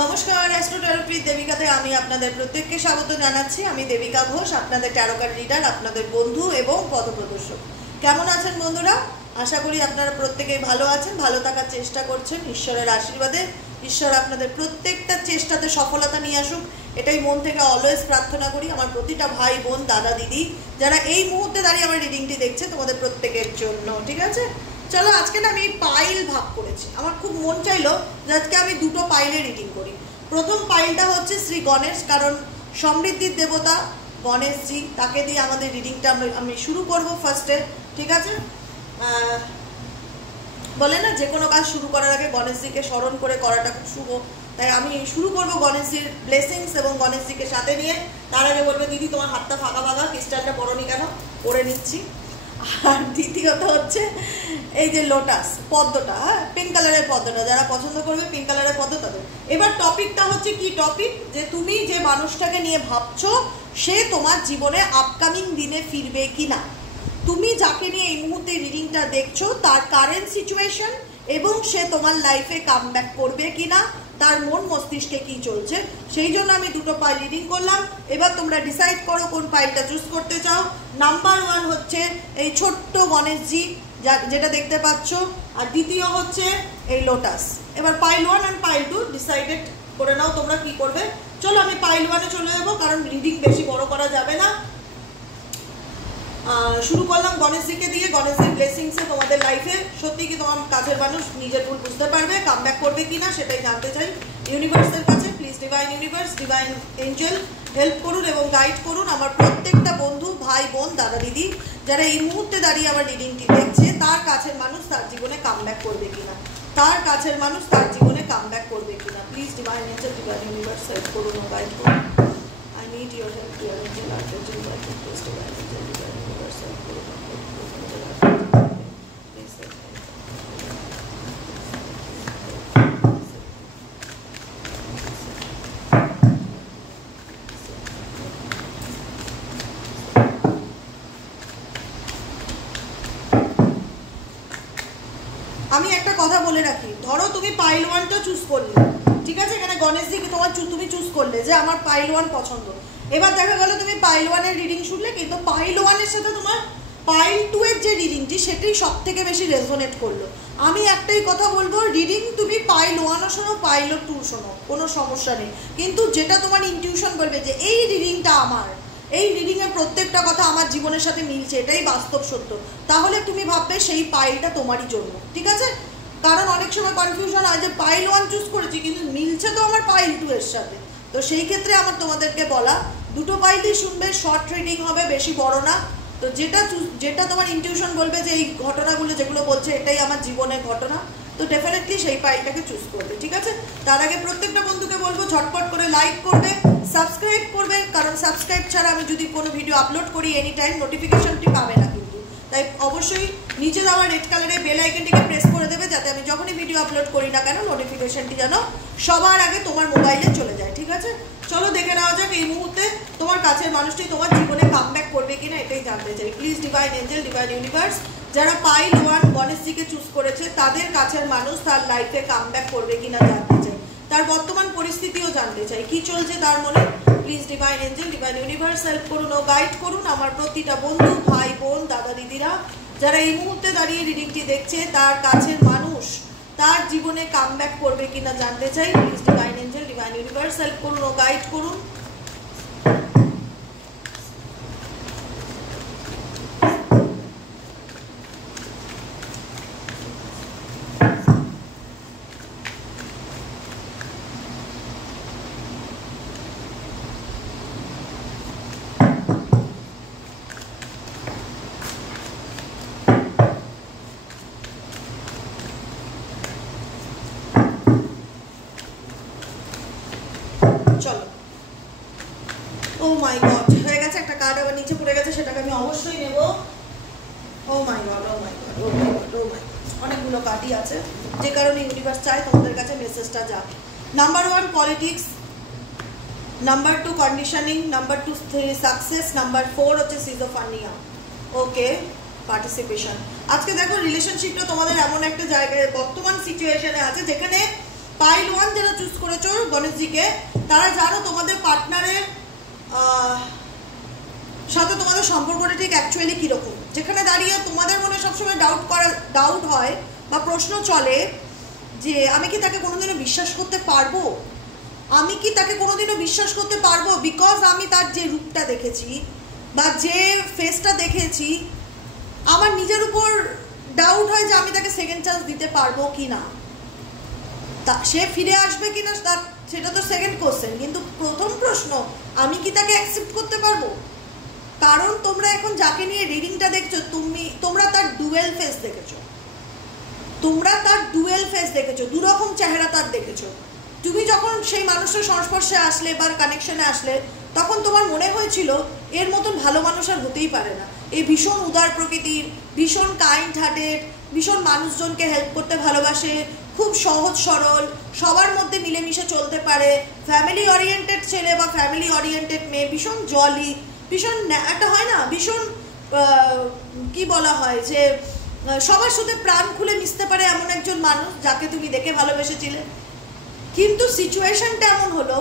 নমস্কার, অ্যাস্ট্রো ট্যারোপ্রিত দেবিকাতে আমি আপনাদের প্রত্যেককে স্বাগত জানাচ্ছি। আমি দেবিকা ঘোষ, আপনাদের ট্যারো কার্ড রিডার, আপনাদের বন্ধু এবং পথপ্রদর্শক। কেমন আছেন বন্ধুরা? আশা করি আপনারা প্রত্যেকেই ভালো আছেন, ভালো থাকার চেষ্টা করছেন। ঈশ্বরের আশীর্বাদে ঈশ্বর আপনাদের প্রত্যেকটা চেষ্টাতে সফলতা নিয়ে আসুক, এটাই মন থেকে অলওয়েজ প্রার্থনা করি। আমার প্রতিটা ভাই বোন, দাদা দিদি যারা এই মুহূর্তে দাঁড়িয়ে আমার রিডিংটি দেখছে, তোমাদের প্রত্যেকের জন্য। ঠিক আছে, চলো আজকে না আমি পাইল ভাগ করেছি। আমার খুব মন চাইলো যে আজকে আমি দুটো পাইলে রিডিং করি। প্রথম পাইলটা হচ্ছে শ্রী গণেশ, কারণ সমৃদ্ধির দেবতা গণেশজি, তাকে দিয়ে আমাদের রিডিংটা আমি শুরু করব ফার্স্টে। ঠিক আছে, বলে না যে কোনো কাজ শুরু করার আগে গণেশজিকে স্মরণ করে করাটা খুব শুভ, তাই আমি শুরু করব গণেশজির ব্লেসিংস এবং গণেশজিকে সাথে নিয়ে। তার আগে বলবে দিদি তোমার হাতটা ফাঁকা ফাঁকা, ক্রিস্টালটা পরনি কেন? পরে নিচ্ছি। আর দ্বিতীয়ত হচ্ছে এই যে লোটাস পদ্মটা, হ্যাঁ, পিঙ্ক কালারের পদ্মটা, যারা পছন্দ করবে পিঙ্ক কালারের পদ্ম তাদের। এবার টপিকটা হচ্ছে কি টপিক, যে তুমি যে মানুষটাকে নিয়ে ভাবছো সে তোমার জীবনে আপকামিং দিনে ফিরবে কিনা, তুমি যাকে নিয়ে এই মুহূর্তে রিডিংটা দেখছো তার কারেন্ট সিচুয়েশন এবং সে তোমার লাইফে কামব্যাক করবে কিনা, তার মন মস্তিষ্কে কি চলছে, সেই জন্য আমি দুটো পাইল রিডিং করলাম। এবার তোমরা ডিসাইড করো কোন পাইলটা চুজ করতে চাও। নাম্বার 1 হচ্ছে এই ছোট্ট গণেশজি যেটা দেখতে পাচ্ছ, আর দ্বিতীয় হচ্ছে এই লোটাস। এবার পাইল 1 আর পাইল 2 ডিসাইডেড করে নাও তোমরা কি করবে। চলো আমি পাইল 1-এ চলে যাবো, কারণ রিডিং বেশি বড় করা যাবে না। শুরু করলাম গণেশজিকে দিয়ে। গণেশজির ব্লেসিংসে তোমাদের লাইফে সত্যি কি তোমার কাছের মানুষ নিজের ভুল বুঝতে পারবে, কামব্যাক করবে কিনা সেটাই জানতে চাই ইউনিভার্সের কাছে। Please divine universe, divine Angel help করুন এবং গাইড করুন আমার প্রত্যেকটা বন্ধু, ভাই বোন, দাদা দিদি যারা এই মুহূর্তে দাঁড়িয়ে আমার রিডিংটি দেখছে, তার কাছের মানুষ তার জীবনে কামব্যাক করবে কিনা, তার কাছের মানুষ তার জীবনে কামব্যাক করবে কিনা। Please divine angel, divine universe help করুন ও গাইড করুন। I need your help, dear angel, archangel, guardian, please divine angel, divine universe, help করুন। আমি একটা কথা বলে রাখি, ধরো তুমি পাইল 1টা চুজ করলে, ঠিক আছে, এখানে গণেশজিকে তুমি চুজ করলে যে আমার পাইল 1 পছন্দ। এবার দেখা গেল তুমি পাইল 1-এর রিডিং শুনলে, কিন্তু পাইল 1-এর সাথে তোমার পাইল 2-এর যে রিডিংটি সেটাই সব থেকে বেশি রেজোনেট করলো। আমি একটাই কথা বলবো, রিডিং তুমি পাইল 1-ও শোনো, পাইল 2 শোনো, কোনো সমস্যা নেই, কিন্তু যেটা তোমার ইনটিউশন বলবে যে এই রিডিংটা আমার, এই রিডিংয়ের প্রত্যেকটা কথা আমার জীবনের সাথে মিলছে, এটাই বাস্তব সত্য, তাহলে তুমি ভাববে সেই পাইলটা তোমারই জন্য। ঠিক আছে, কারণ অনেক সময় কনফিউশন হয় যে পাইল 1 চুজ করেছি কিন্তু মিলছে তো আমার পাইল 2 এর সাথে। তো সেই ক্ষেত্রে আমার তোমাদেরকে বলা, দুটো পাইলই শুনবে, শর্ট রিডিং হবে, বেশি বড় না। তো যেটা তোমার ইনটিউশন বলবে যে এই ঘটনাগুলো যেগুলো বলছে এটাই আমার জীবনের ঘটনা, তো ডেফিনেটলি সেই পাইলটাকে চুজ করবে। ঠিক আছে, তার আগে প্রত্যেকটা বন্ধুকে বলবো ঝটপট করে লাইক করবে, সাবস্ক্রাইব করবে, কারণ সাবস্ক্রাইব ছাড়া আমি যদি কোনো ভিডিও আপলোড করি এনি টাইম নোটিফিকেশনটি পাবে না কিন্তু। তাই অবশ্যই নিচে দেওয়া রেড কালারের বেল আইকনটিকে প্রেস করে দেবে, যাতে আমি যখনই ভিডিও আপলোড করি না কেন নোটিফিকেশনটি যেন সবার আগে তোমার মোবাইলে চলে যায়। ঠিক আছে, চলো দেখে নেওয়া যাক এই মুহূর্তে তোমার কাছের মানুষটি তোমার জীবনে কামব্যাক করবে কিনা, এটাই জানতে চাই। Please divine angel, divine universe, যারা পাইল 1 গণেশজিকে চুজ করেছে তাদের কাছের মানুষ তার লাইফে কামব্যাক করবে কিনা জানতে চাই, তার বর্তমান পরিস্থিতিও জানতে চাই, কি চলছে তার মনে। Please divine angel, divine universe help করুন ও গাইড করুন আমার প্রতিটা বন্ধু, ভাই বোন, দাদা দিদিরা যারা এই মুহূর্তে দাঁড়িয়ে রিডিংটি দেখছে, তার কাছের মানুষ তার জীবনে কামব্যাক করবে কিনা জানতে চাই। Please divine angel, divine universe help করুন ও গাইড করুন। চলো, ও মাই গড, হয়ে গেছে, একটা কার্ড আবার নিচে পড়ে গেছে, সেটাকে আমি অবশ্যই নেব। ও মাই গড, ও মাই গড, ও মাই গড, ও মাই গড, অনেকগুলো কার্ডই আছে, যে কারণে ইউনিভার্স চায় তোমাদের কাছে মেসেজটা যাক। Number 1 politics, number 2 conditioning, number 2 success, number 4 হচ্ছে সিজোফানিয়া। ওকে, পার্টিসিপেশন। আজকে দেখো রিলেশনশিপটা তোমাদের এমন একটা জায়গায় বর্তমান সিচুয়েশনে আছে যেখানে পাইল 1 যারা চুজ করেছো গণেশজিকে, তারা জানো তোমাদের পার্টনারের সাথে তোমাদের সম্পর্কটা ঠিক অ্যাকচুয়ালি কীরকম। যেখানে দাঁড়িয়ে তোমাদের মনে সবসময় ডাউট হয় বা প্রশ্ন চলে যে আমি কি তাকে কোনোদিনও বিশ্বাস করতে পারবো, আমি কি তাকে কোনোদিনও বিশ্বাস করতে পারবো, বিকজ আমি তার যে রূপটা দেখেছি বা যে ফেসটা দেখেছি, আমার নিজের উপর ডাউট হয় যে আমি তাকে সেকেন্ড চান্স দিতে পারবো কি না, তা সে ফিরে আসবে কি না সেটা তো সেকেন্ড কোশ্চেন। কিন্তু প্রথম প্রশ্ন, আমি কি তাকে অ্যাকসেপ্ট করতে পারবো? কারণ তোমরা এখন যাকে নিয়ে রিডিংটা দেখছো, তোমরা তার ডুয়েল ফেস দেখেছো, দুরকম চেহারা তার দেখেছো। তুমি যখন সেই মানুষের সংস্পর্শে আসলে বা কানেকশনে আসলে, তখন তোমার মনে হয়েছিল এর মতন ভালো মানুষ আর হতেই পারে না। এই ভীষণ উদার প্রকৃতির, ভীষণ কাইন্ড হার্টেড, ভীষণ মানুষজনকে হেল্প করতে ভালোবাসে, খুব সহজ সরল, সবার মধ্যে মিলেমিশে চলতে পারে, ফ্যামিলি ওরিয়েন্টেড ছেলে বা ফ্যামিলি ওরিয়েন্টেড মেয়ে, ভীষণ জলি, ভীষণ একটা হয় না, ভীষণ কি বলা হয় যে সবার সাথে প্রাণ খুলে মিশতে পারে এমন একজন মানুষ যাকে তুমি দেখে ভালোবেসেছিলে। কিন্তু সিচুয়েশনটা এমন হলো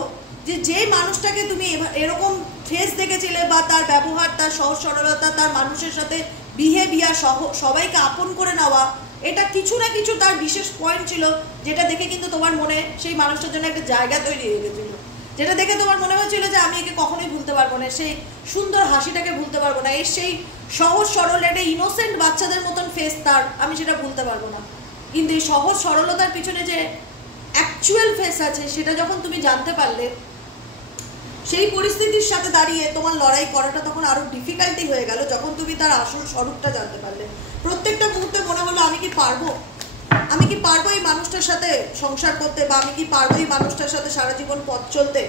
যে মানুষটাকে তুমি এরকম ফেস দেখেছিলে বা তার ব্যবহার, তার সহজ সরলতা, তার মানুষের সাথে বিহেভিয়ার সহ সবাইকে আপন করে নেওয়া, এটা কিছু না কিছু তার বিশেষ পয়েন্ট ছিল, যেটা দেখে কিন্তু তোমার মনে সেই মানুষটার জন্য একটা জায়গা তৈরি হয়ে গেছিল, যেটা দেখে তোমার মনে হয়েছিল যে আমি একে কখনোই ভুলতে পারবো না, সেই সুন্দর হাসিটাকে ভুলতে পারবো না, সেই সহজ সরল একটা ইনোসেন্ট বাচ্চাদের মতন ফেস তার, আমি সেটা ভুলতে পারবো না। কিন্তু এই সহজ সরলতার পিছনে যে অ্যাকচুয়াল ফেস আছে, সেটা যখন তুমি জানতে পারলে, সেই পরিস্থিতির সাথে দাঁড়িয়ে তোমার লড়াই করাটা তখন আরো ডিফিকাল্টি হয়ে গেল, যখন তুমি তার আসল স্বরূপটা জানতে পারলে। প্রত্যেকটা মুহূর্তে মনে হলো আমি কি পারবো এই মানুষটার সাথে সংসার করতে, বা আমি কি পারবো এই মানুষটার সাথে সারা জীবন পথ চলতে।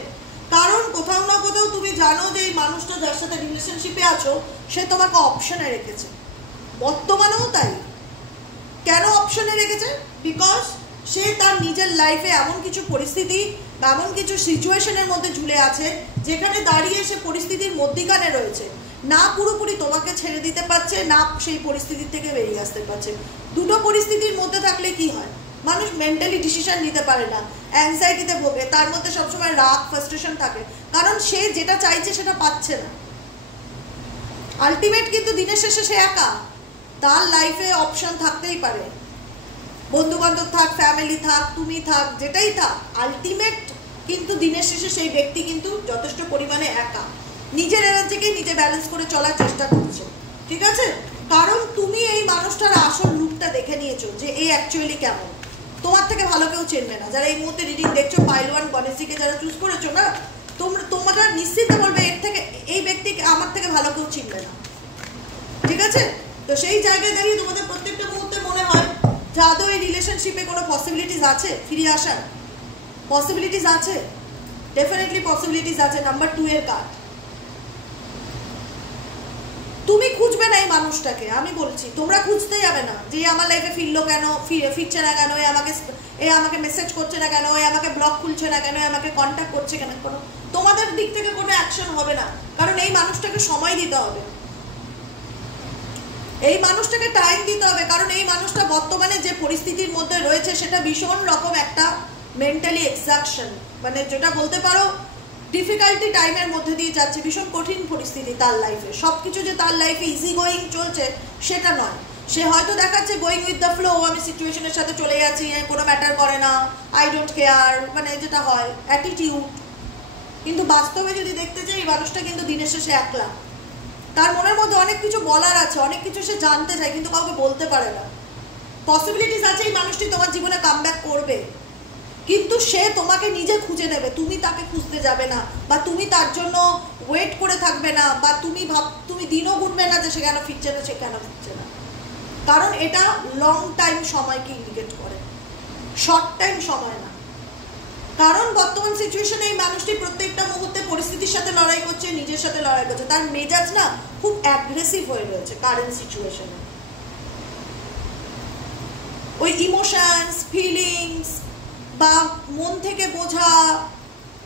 কারণ কোথাও না কোথাও তুমি জানো যে এই মানুষটা যার সাথে রিলেশনশিপে আছো, সে তোমাকে অপশনে রেখেছে, বর্তমানেও তাই। কেন অপশনে রেখেছে? বিকজ সে তার নিজের লাইফে এমন কিছু পরিস্থিতি বা এমন কিছু সিচুয়েশনের মধ্যে ঝুলে আছে, যেখানে দাঁড়িয়ে সে পরিস্থিতির মধ্যিখানে রয়েছে, না পুরোপুরি তোমাকে ছেড়ে দিতে পারছে, না সেই পরিস্থিতি থেকে বেরিয়ে আসতে পারছে। দুটো পরিস্থিতির মধ্যে থাকলে কি হয়, মানুষ মেন্টালি ডিসিশন নিতে পারে না, অ্যাংজাইটিতে ভোগে, তার মধ্যে সবসময় রাগ, ফ্রাস্ট্রেশন থাকে, কারণ সে যেটা চাইছে সেটা পাচ্ছে না। আলটিমেট কিন্তু দিনের শেষে সে একা, তার লাইফে অপশন থাকতেই পারে, বন্ধু বান্ধব থাক, ফ্যামিলি থাক, তুমি থাক, যেটাই থাক, আলটিমেট কিন্তু দিনের শেষে সেই ব্যক্তি কিন্তু যথেষ্ট পরিমাণে একা, নিজের এনার্জিকে নিজে ব্যালেন্স করে চলার চেষ্টা করছে। ঠিক আছে? কারণ তুমি এই মানুষটার আসল রূপটা দেখে নিয়েছো যে এই অ্যাকচুয়ালি কেমন। তোমার থেকে ভালো কেউ চেনবে না। যারা এই মুহূর্তে রিডিং দেখছো, পাইল 1 গণেশজিকে যারা চুজ করেছো না, তোমরা নিশ্চিত বলবে এর থেকে এই ব্যক্তিকে আমার থেকে ভালো কেউ চিনবে না। ঠিক আছে? তো সেই জায়গায় দাঁড়িয়ে তোমাদের প্রত্যেকটা মুহূর্তে মনে হয় যে আদৌ এই রিলেশনশিপে কোনো পসিবিলিটিস আছে ফিরে আসার? পসিবিলিটিস আছে, ডেফিনেটলি পসিবিলিটিস আছে। নাম্বার 2 এর কার্ড। তুমি খুঁজবে না এই মানুষটাকে, আমি বলছি, তোমরা খুঁজতে যাবে না যে আমার লাইফে ফিরলো কেন, ফিরছে না কেন, আমাকে মেসেজ করছে না কেন, আমাকে ব্লক খুলছে না কেন, আমাকে কন্ট্যাক্ট করছে কেন, তোমাদের দিক থেকে কোনো অ্যাকশন হবে না। কারণ এই মানুষটাকে সময় দিতে হবে, এই মানুষটাকে টাইম দিতে হবে। কারণ এই মানুষটা বর্তমানে যে পরিস্থিতির মধ্যে রয়েছে, সেটা ভীষণ রকম একটা মেন্টালি এক্সাকশন, মানে যেটা বলতে পারো ডিফিকাল্টি টাইমের মধ্যে দিয়ে যাচ্ছে, ভীষণ কঠিন পরিস্থিতি তার লাইফে। সব কিছু যে তার লাইফে ইজি গোয়িং চলছে সেটা নয়। সে হয়তো দেখাচ্ছে গোয়িং উইথ দ্য ফ্লো, আমি সিচুয়েশনের সাথে চলে যাচ্ছি, কোনো ম্যাটার করে না, আই ডোন্ট কেয়ার, মানে যেটা হয় অ্যাটিটিউড। কিন্তু বাস্তবে যদি দেখতে চাই, এই মানুষটা কিন্তু দিনের শেষে একলা। তার মনের মধ্যে অনেক কিছু বলার আছে, অনেক কিছু সে জানতে চায়, কিন্তু কাউকে বলতে পারে না। পসিবিলিটিস আছে এই মানুষটি তোমার জীবনে কামব্যাক করবে, কিন্তু সে তোমাকে নিজে খুঁজে নেবে, তুমি তাকে খুঁজতে যাবে না, বা তুমি তার জন্য ওয়েট করে থাকবে না, বা তুমি দিনও গুনবে না যে সে কেন ফিরছে না, সে কেন ফিরছে না। কারণ এটা লং টাইম সময়কে ইন্ডিকেট করে, শর্ট টাইম সময় না। কারণ বর্তমান সিচুয়েশনে এই মানুষটি প্রত্যেকটা মুহূর্তে পরিস্থিতির সাথে লড়াই করছে, নিজের সাথে লড়াই করছে। তার মেজাজ না খুব অ্যাগ্রেসিভ হয়ে রয়েছে কারেন্ট সিচুয়েশনে। ওই ইমোশনস, ফিলিংস বা মন থেকে বোঝা,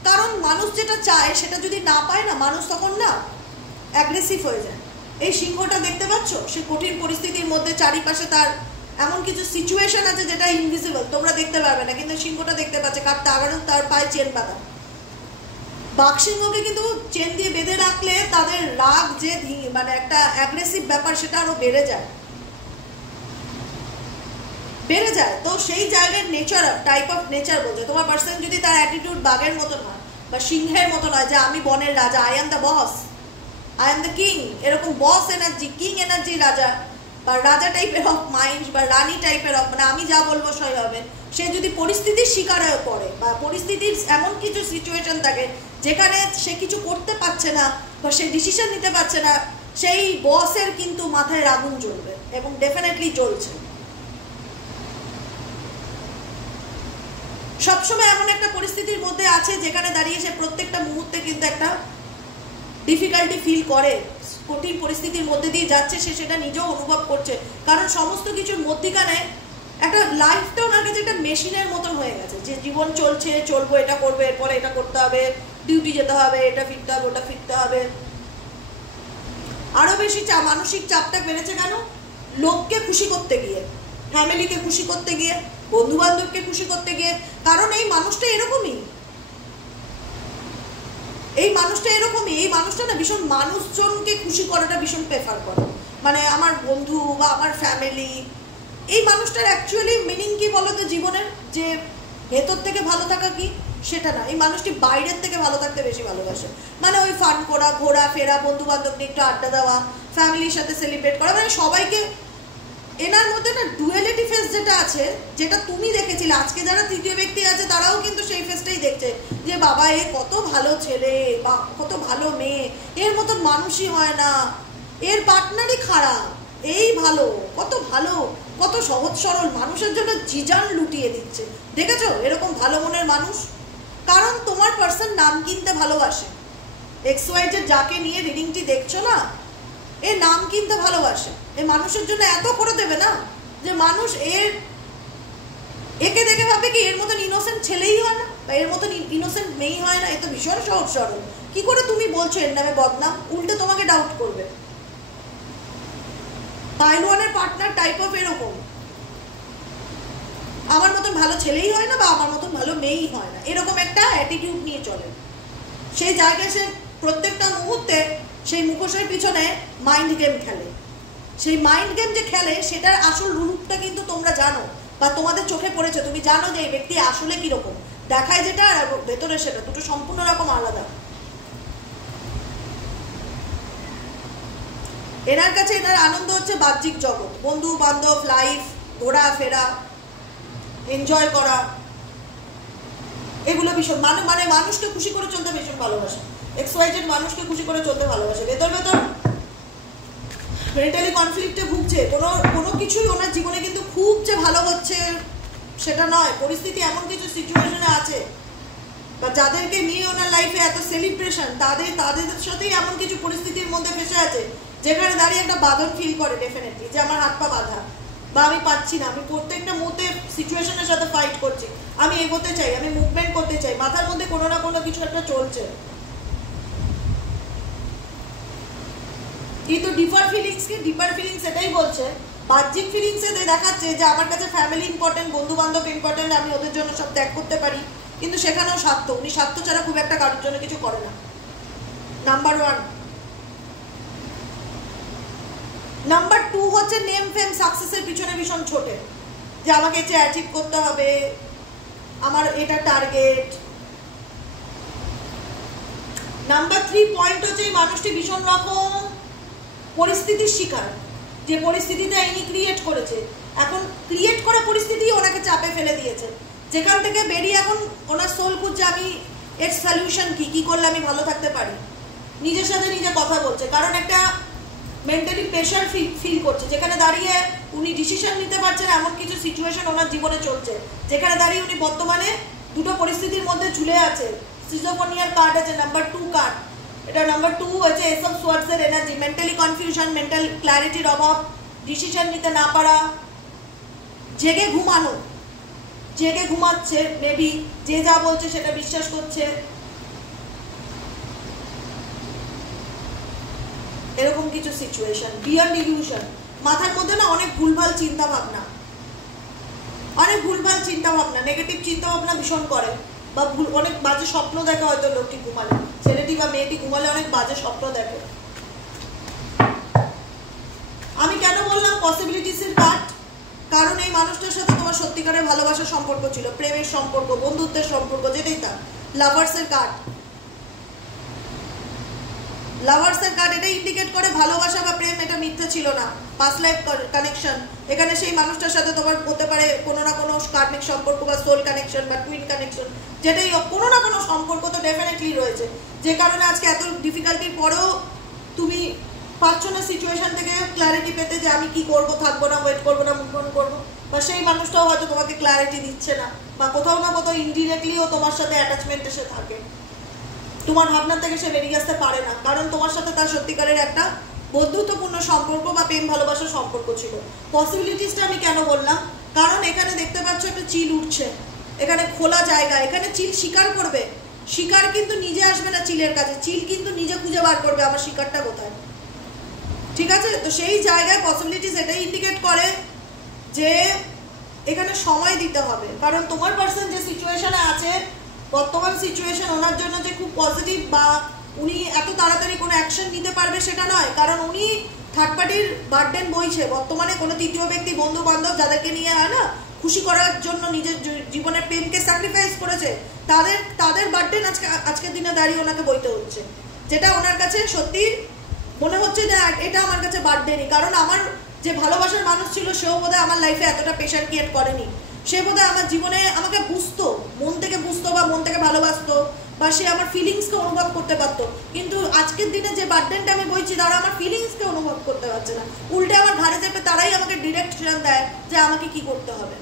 কারণ মানুষ যেটা চায় সেটা যদি না পায় না, মানুষ তখন না অ্যাগ্রেসিভ হয়ে যায়। এই সিংহটা দেখতে পাচ্ছ, সে কঠিন পরিস্থিতির মধ্যে চারিপাশে তার এমন কিছু সিচুয়েশন আছে যেটা ইনভিজিবল, তোমরা দেখতে পারবে না, কিন্তু সিংহটা দেখতে পাচ্ছে, কারণ তার পায়ে চেন বাঁধা। বাঘসিংহকে কিন্তু চেন দিয়ে বেঁধে রাখলে তাদের রাগ যে মানে একটা অ্যাগ্রেসিভ ব্যাপার সেটা আরো বেড়ে যায়। তো সেই জায়গার নেচার, টাইপ অফ নেচার বলছে। তোমার পার্সন যদি তার অ্যাটিটিউড বাঘের মতন হয় বা সিংহের মতন হয়, যে আমি বনের রাজা, I am the boss, I am the king, এরকম বস এনার্জি, কিং এনার্জি রাজা বা রাজা টাইপের অফ মাইন্ড বা রানী টাইপের অফ, মানে আমি যা বলবো সই হবে, সে যদি পরিস্থিতির শিকার হয়ে পড়ে বা পরিস্থিতির এমন কিছু সিচুয়েশন থাকে যেখানে সে কিছু করতে পারছে না বা সে ডিসিশন নিতে পারছে না, সেই বসের কিন্তু মাথায় আগুন জ্বলবে এবং ডেফিনেটলি জ্বলছে। সবসময় এমন একটা পরিস্থিতির মধ্যে আছে যেখানে দাঁড়িয়ে সে প্রত্যেকটা মুহূর্তে কিন্তু একটা ডিফিকাল্টি ফিল করে, কঠিন পরিস্থিতির মধ্যে দিয়ে যাচ্ছে, সে সেটা নিজেও অনুভব করছে। কারণ সমস্ত কিছুর মধ্যিখানে একটা লাইফটা ওনার কাছে একটা মেশিনের মতন হয়ে গেছে, যে জীবন চলছে, চলবো, এটা করবে, এরপরে এটা করতে হবে, ডিউটি যেতে হবে, এটা ফিরতে হবে, ওটা ফিরতে হবে। আরো বেশি মানসিক চাপটা বেড়েছে কেন? লোককে খুশি করতে গিয়ে, ফ্যামিলিকে খুশি করতে গিয়ে, বন্ধু বান্ধবকে খুশি করতে গিয়ে। কারণ এই মানুষটা এরকমই, এই মানুষটা না ভীষণ মানুষজনকে খুশি করাটা ভীষণ প্রেফার করে। মানে আমার বন্ধু বা আমার ফ্যামিলি, এই মানুষটার অ্যাকচুয়ালি মিনিং কি বলতো জীবনের? যে ভেতর থেকে ভালো থাকা কি সেটা না, এই মানুষটি বাইরের থেকে ভালো থাকতে বেশি ভালোবাসে। মানে ওই ফান করা, ঘোরা ফেরা, বন্ধু বান্ধব নিয়ে একটু আড্ডা দেওয়া, ফ্যামিলির সাথে সেলিব্রেট করা, মানে সবাইকে। এনার মধ্যে না ডুয়ালিটি ফেস যেটা আছে, যেটা তুমি দেখেছিলে, আজকে যারা তৃতীয় ব্যক্তি আছে তারাও কিন্তু সেই ফেসটাই দেখছে, যে বাবা এ কত ভালো ছেলে বা কত ভালো মেয়ে, এর মতন মানুষই হয় না, এর পার্টনারই খারাপ, এই ভালো, কত সহজ সরল, মানুষের জন্য জিজান লুটিয়ে দিচ্ছে। দেখেছো এরকম ভালো মনের মানুষ? কারণ তোমার পার্সন নাম কিনতে ভালোবাসে। XYZ যাকে নিয়ে রিডিংটি দেখছো না, এ নাম কিনতে ভালোবাসে, এ মানুষের জন্য এত করে দেবে না যে মানুষ একে দেখে ভাবে কি এর মতন ইনোসেন্ট ছেলেই হয় না বা এর মতন ইনোসেন্ট মেয়েই হয় না, এ তো ভীষণ সহজ সরল, কি করে তুমি বলছো এর নামে বদনাম? উল্টে তোমাকে ডাউট করবে। পাইলওয়ানের পার্টনার টাইপ অফ এরকম, আমার মতন ভালো ছেলেই হয় না বা আমার মতন ভালো মেয়েই হয় না, এরকম একটা অ্যাটিটিউড নিয়ে চলে। সেই জায়গায় সে প্রত্যেকটা মুহূর্তে সেই মুখোশের পিছনে মাইন্ড গেম খেলে। সেই মাইন্ড গেম যে খেলে সেটার আসল রূপটা কিন্তু তোমরা জানো বা তোমাদের চোখে পড়েছে, তুমি জানো যে এই ব্যক্তি আসলে কিরকম দেখায়, যেটা আর ভেতরে সেটা দুটো সম্পূর্ণ রকম আলাদা। এনার কাছে এনার আনন্দ হচ্ছে বাহ্যিক জগৎ, বন্ধু বান্ধব, লাইফ, ঘোরা ফেরা, এনজয় করা, এগুলো ভীষণ মানে মানুষকে খুশি করে চলতে ভীষণ ভালোবাসে। XYZ মানুষকে খুশি করে চলতে ভালোবাসে। ভেতর মেন্টালি কনফ্লিক্টে ভুগছে, কোনো কিছুই ওনার জীবনে কিন্তু খুব যে ভালো হচ্ছে সেটা নয়। পরিস্থিতি এমন কিছু সিচুয়েশনে আছে বা যাদেরকে নিয়ে ওনার লাইফে এত সেলিব্রেশন, তাদের সাথেই এমন কিছু পরিস্থিতির মধ্যে ফেসে আছে যেখানে দাঁড়িয়ে একটা বাঁধন ফিল করে ডেফিনেটলি, যে আমার হাত পা বাঁধা বা আমি পাচ্ছি না, আমি প্রত্যেকটা মুহূর্তে সিচুয়েশনের সাথে ফাইট করছি, আমি এগোতে চাই, আমি মুভমেন্ট করতে চাই, মাথার মধ্যে কোনো না কোনো কিছু একটা চলছে। কিন্তু ডিপার ফিলিংস এটাই বলছে, বাহ্যিক ফিলিংসে দেখাচ্ছে যে আমার কাছে ফ্যামিলি ইম্পর্টেন্ট, বন্ধু বান্ধব ইম্পর্টেন্ট, আমি ওদের জন্য সব ত্যাগ করতে পারি, কিন্তু সেখানেও স্বার্থ, উনি স্বার্থ ছাড়া খুব একটা কারোর জন্য কিছু করে না। নাম্বার 1। নাম্বার 2 হচ্ছে নেম ফেম সাকসেসের পিছনে ভীষণ ছোটে, যে আমাকে এটা অ্যাচিভ করতে হবে, আমার এটা টার্গেট। নাম্বার 3 পয়েন্ট হচ্ছে এই মানুষটি ভীষণ রকম পরিস্থিতির শিকার, যে পরিস্থিতিটা ইনি ক্রিয়েট করেছে, এখন ক্রিয়েট করা পরিস্থিতি ওনাকে চাপে ফেলে দিয়েছে, যেখান থেকে বেরিয়ে এখন ওনার সোল খুঁজছে আমি এর সলিউশন কি করলে আমি ভালো থাকতে পারি। নিজের সাথে নিজে কথা বলছে, কারণ একটা মেন্টালি প্রেশার ফিল করছে, যেখানে দাঁড়িয়ে উনি ডিসিশন নিতে পারছেন এমন কিছু সিচুয়েশন ওনার জীবনে চলছে, যেখানে দাঁড়িয়ে উনি বর্তমানে দুটো পরিস্থিতির মধ্যে ঝুলে আছে। সিজোফোনিয়ার কার্ড আছে, নাম্বার 2 কার্ড, এটা নাম্বার 2 হচ্ছে এস অফ সোয়ার্ডস এর এনার্জি, মেন্টালি কনফিউশন, মেন্টাল ক্ল্যারিটির অভাব, ডিসিশন নিতে না পারা, জেগে ঘুমাচ্ছে, মেবি যে যা বলছে সেটা বিশ্বাস করছে, এরকম কিছু সিচুয়েশন। বিয়ন্ড ইলিউশন, মাথার মধ্যে না অনেক ভুলভাল চিন্তা ভাবনা, অনেক ভুলভাল চিন্তা ভাবনা, নেগেটিভ চিন্তা ভাবনা ভীষণ করে, বা ভুল অনেক বাজে স্বপ্ন দেখে, হয়তো লোকটি ঘুমালে, ছেলেটি বা মেয়েটি ঘুমালে অনেক বাজে স্বপ্ন দেখে। আমি কেন বললাম পসিবিলিটিসের কার্ড, কারণ এই মানুষটার সাথে তোমার সত্যিকারের ভালোবাসার সম্পর্ক ছিল, প্রেমের সম্পর্ক, বন্ধুত্বের সম্পর্ক, যেটাই তা। লাভার্সের কার্ড, লাভার্সের কার্ড এটা ইন্ডিকেট করে ভালোবাসা বা প্রেম এটা মিথ্যা ছিল না, পাস্ট লাইফ কানেকশন। এখানে সেই মানুষটার সাথে তোমার হতে পারে কোনো না কোনো কার্মিক সম্পর্ক বা সোল কানেকশন বা টুইন কানেকশন, যেটাই হোক, কোনো না কোনো সম্পর্ক তো ডেফিনেটলি রয়েছে, যে কারণে আজকে এত ডিফিকাল্টির পরেও তুমি পাচ্ছ না সিচুয়েশন থেকে ক্ল্যারিটি পেতে, যে আমি কি করবো, থাকবো না, ওয়েট করবো না, মুভ অন করবো। বা সেই মানুষটাও হয়তো তোমাকে ক্ল্যারিটি দিচ্ছে না, বা কোথাও না কোথাও ইনডিরেক্টলিও তোমার সাথে অ্যাটাচমেন্ট এসে থাকে, তোমার ভাবনা থেকে সে বেরিয়ে আসতে পারে না, কারণ তোমার সাথে তার সত্যিকারের একটা বন্ধুত্বপূর্ণ সম্পর্ক বা প্রেম ভালোবাসার সম্পর্ক ছিল। পসিবিলিটিসটা আমি কেন বললাম, কারণ এখানে দেখতে পাচ্ছ একটা চিল উঠছে, এখানে খোলা জায়গা, এখানে চিল শিকার করবে, শিকার কিন্তু নিজে আসবে না চিলের কাছে, চিল কিন্তু নিজে খুঁজে বার করবে আমার শিকারটা কোথায়, ঠিক আছে? তো সেই জায়গায় পসিবিলিটিস এটাই ইন্ডিকেট করে যে এখানে সময় দিতে হবে, কারণ তোমার পার্সন যে সিচুয়েশনে আছে, বর্তমান সিচুয়েশন ওনার জন্য যে খুব পজিটিভ বা উনি এত তাড়াতাড়ি কোনো অ্যাকশন নিতে পারবে সেটা নয়, কারণ উনি থার্ড পার্টির বার্ডেন বইছে বর্তমানে, কোনো তৃতীয় ব্যক্তি, বন্ধু বান্ধব যাদেরকে নিয়ে হয় না খুশি করার জন্য নিজের জীবনের প্রেমকে স্যাক্রিফাইস করেছে, তাদের বার্ডেন আজকের দিনে দাঁড়িয়ে ওনাকে বইতে হচ্ছে, যেটা ওনার কাছে সত্যি মনে হচ্ছে যে এটা আমার কাছে বার্ডেনই, কারণ আমার যে ভালোবাসার মানুষ ছিল সেও বোধহয় আমার লাইফে এতটা প্রেশার ক্রিয়েট করেনি, সে বোধহয় আমার জীবনে আমাকে বুঝতো, মন থেকে বুঝতো বা মন থেকে ভালোবাসতো, বা সে আমার ফিলিংসকে অনুভব করতে পারতো, কিন্তু আজকের দিনে যে বার্ডেনটা আমি বইছি তারা আমার ফিলিংসকে অনুভব করতে পারছে না, উল্টে আমার ঘাড়ে চেপে তারাই আমাকে ডিরেকশন দেয় যে আমাকে কি করতে হবে,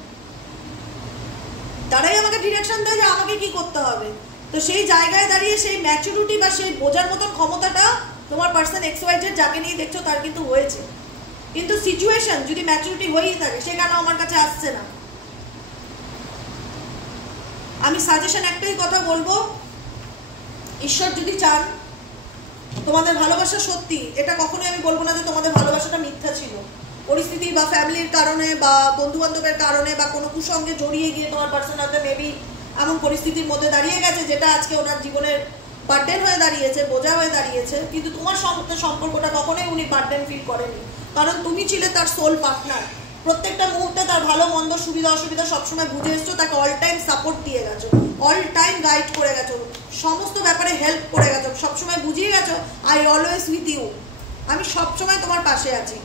তারাই আমাকে ডিরেকশন দেয় যে আমাকে কি করতে হবে। তো সেই জায়গায় দাঁড়িয়ে সেই ম্যাচুরিটি বা সেই বোঝার মতন ক্ষমতাটা তোমার পার্সন এক্স ওয়াই জেড যাকে নিয়ে দেখছো তার কিন্তু হয়েছে, কিন্তু সিচুয়েশন যদি ম্যাচুরিটি হয়েই থাকে সে কেন আমার কাছে আসছে না? আমি সাজেশন একটাই কথা বলবো, ঈশ্বর যদি চান তোমাদের ভালোবাসা সত্যি, এটা কখনোই আমি বলবো না যে তোমাদের ভালোবাসাটা মিথ্যা ছিল, পরিস্থিতি বা ফ্যামিলির কারণে বা বন্ধু বান্ধবের কারণে বা কোনো কুসঙ্গে জড়িয়ে গিয়ে তোমার পার্সন হয়তো মেবি এমন পরিস্থিতির মধ্যে দাঁড়িয়ে গেছে যেটা আজকে ওনার জীবনের বার্ডেন হয়ে দাঁড়িয়েছে, বোঝা হয়ে দাঁড়িয়েছে, কিন্তু তোমার সঙ্গে সম্পর্কটা কখনোই উনি বার্ডেন ফিল করেনি, কারণ তুমি ছিলে তার সোল পার্টনার, প্রত্যেকটা মুহূর্তে তার ভালো মন্দ সুবিধা অসুবিধা সবসময় বুঝে এসছো, তাকে অল টাইম সাপোর্ট দিয়ে গেছো, অল টাইম গাইড করে গেছো, সমস্ত ব্যাপারে হেল্প করে গেছো, সবসময় বুঝিয়ে গেছো আই অলওয়েজ উইথ ইউ, আমি সবসময় তোমার পাশে আছি,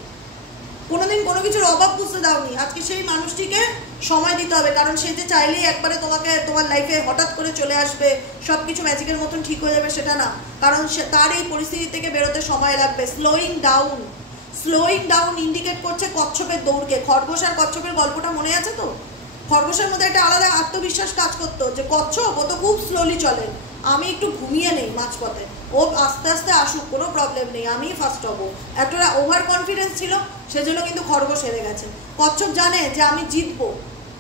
কোনোদিন কোনো কিছুর অভাব বুঝতে দাওনি। আজকে সেই মানুষটিকে সময় দিতে হবে, কারণ সে যে চাইলেই একবারে তোমাকে তোমার লাইফে হঠাৎ করে চলে আসবে, সব কিছু ম্যাজিকের মতন ঠিক হয়ে যাবে সেটা না, কারণ সে তার এই পরিস্থিতি থেকে বেরোতে সময় লাগবে। স্লোয়িং ডাউন ইন্ডিকেট করছে কচ্ছপের দৌড়কে। খরগোশ আর কচ্ছপের গল্পটা মনে আছে তো? খরগোশের মধ্যে একটা আলাদা আত্মবিশ্বাস কাজ করতো যে কচ্ছপ ও তো খুব স্লোলি চলে, আমি একটু ঘুমিয়ে নেই মাঝপথে, ও আস্তে আস্তে আসুক, কোনো প্রবলেম নেই, আমি ফার্স্ট হবো, এতটা ওভার কনফিডেন্স ছিল, সেজন্য কিন্তু খরগোশ হেরে গেছে। কচ্ছপ জানে যে আমি জিতবো,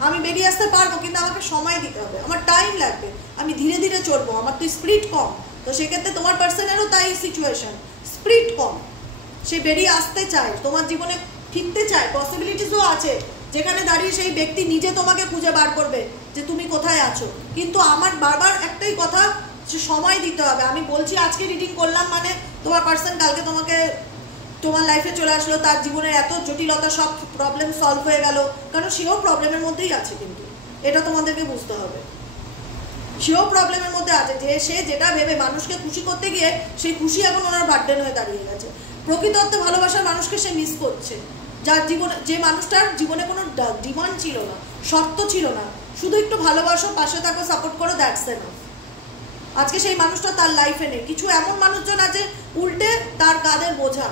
আমি বেরিয়ে আসতে পারবো, কিন্তু আমাকে সময় দিতে হবে, আমার টাইম লাগবে, আমি ধীরে ধীরে চলবো, আমার তো স্পিরিট কম। তো সেক্ষেত্রে তোমার পার্সনেরও তাই সিচুয়েশন, স্পিরিট কম, সে বেরিয়ে আসতে চায়, তোমার জীবনে ফিরতে চায়, পসিবিলিটিসও আছে যেখানে দাঁড়িয়ে সেই ব্যক্তি নিজে তোমাকে খুঁজে বার করবে যে তুমি কোথায় আছো, কিন্তু আমার বারবার একটাই কথা, যে সময় দিতে হবে। আমি বলছি আজকে রিডিং করলাম মানে তোমার পার্সন কালকে তোমাকে তোমার লাইফে চলে আসলো, তার জীবনের এত জটিলতা, সব প্রবলেম সলভ হয়ে গেল, কারণ সেও প্রবলেমের মধ্যেই আছে, কিন্তু এটা তোমাদেরকে বুঝতে হবে, সেও প্রবলেমের মধ্যে আছে, যে সে যেটা ভেবে মানুষকে খুশি করতে গিয়ে সেই খুশি এখন ওনার বার্ডেন হয়ে দাঁড়িয়ে গেছে। প্রকৃত অর্থে ভালোবাসার মানুষকে সে মিস করছে, যার জীবনে, যে মানুষটার জীবনে কোনো ডিমান্ড ছিল না, শর্ত ছিল না, শুধু একটু ভালোবাসো, পাশে থাকো, সাপোর্ট করো, দ্যাটস এনাফ। আজকে সেই মানুষটা তার লাইফে নেই। কিছু এমন মানুষজন আছে উল্টে তার কাঁধের বোঝা,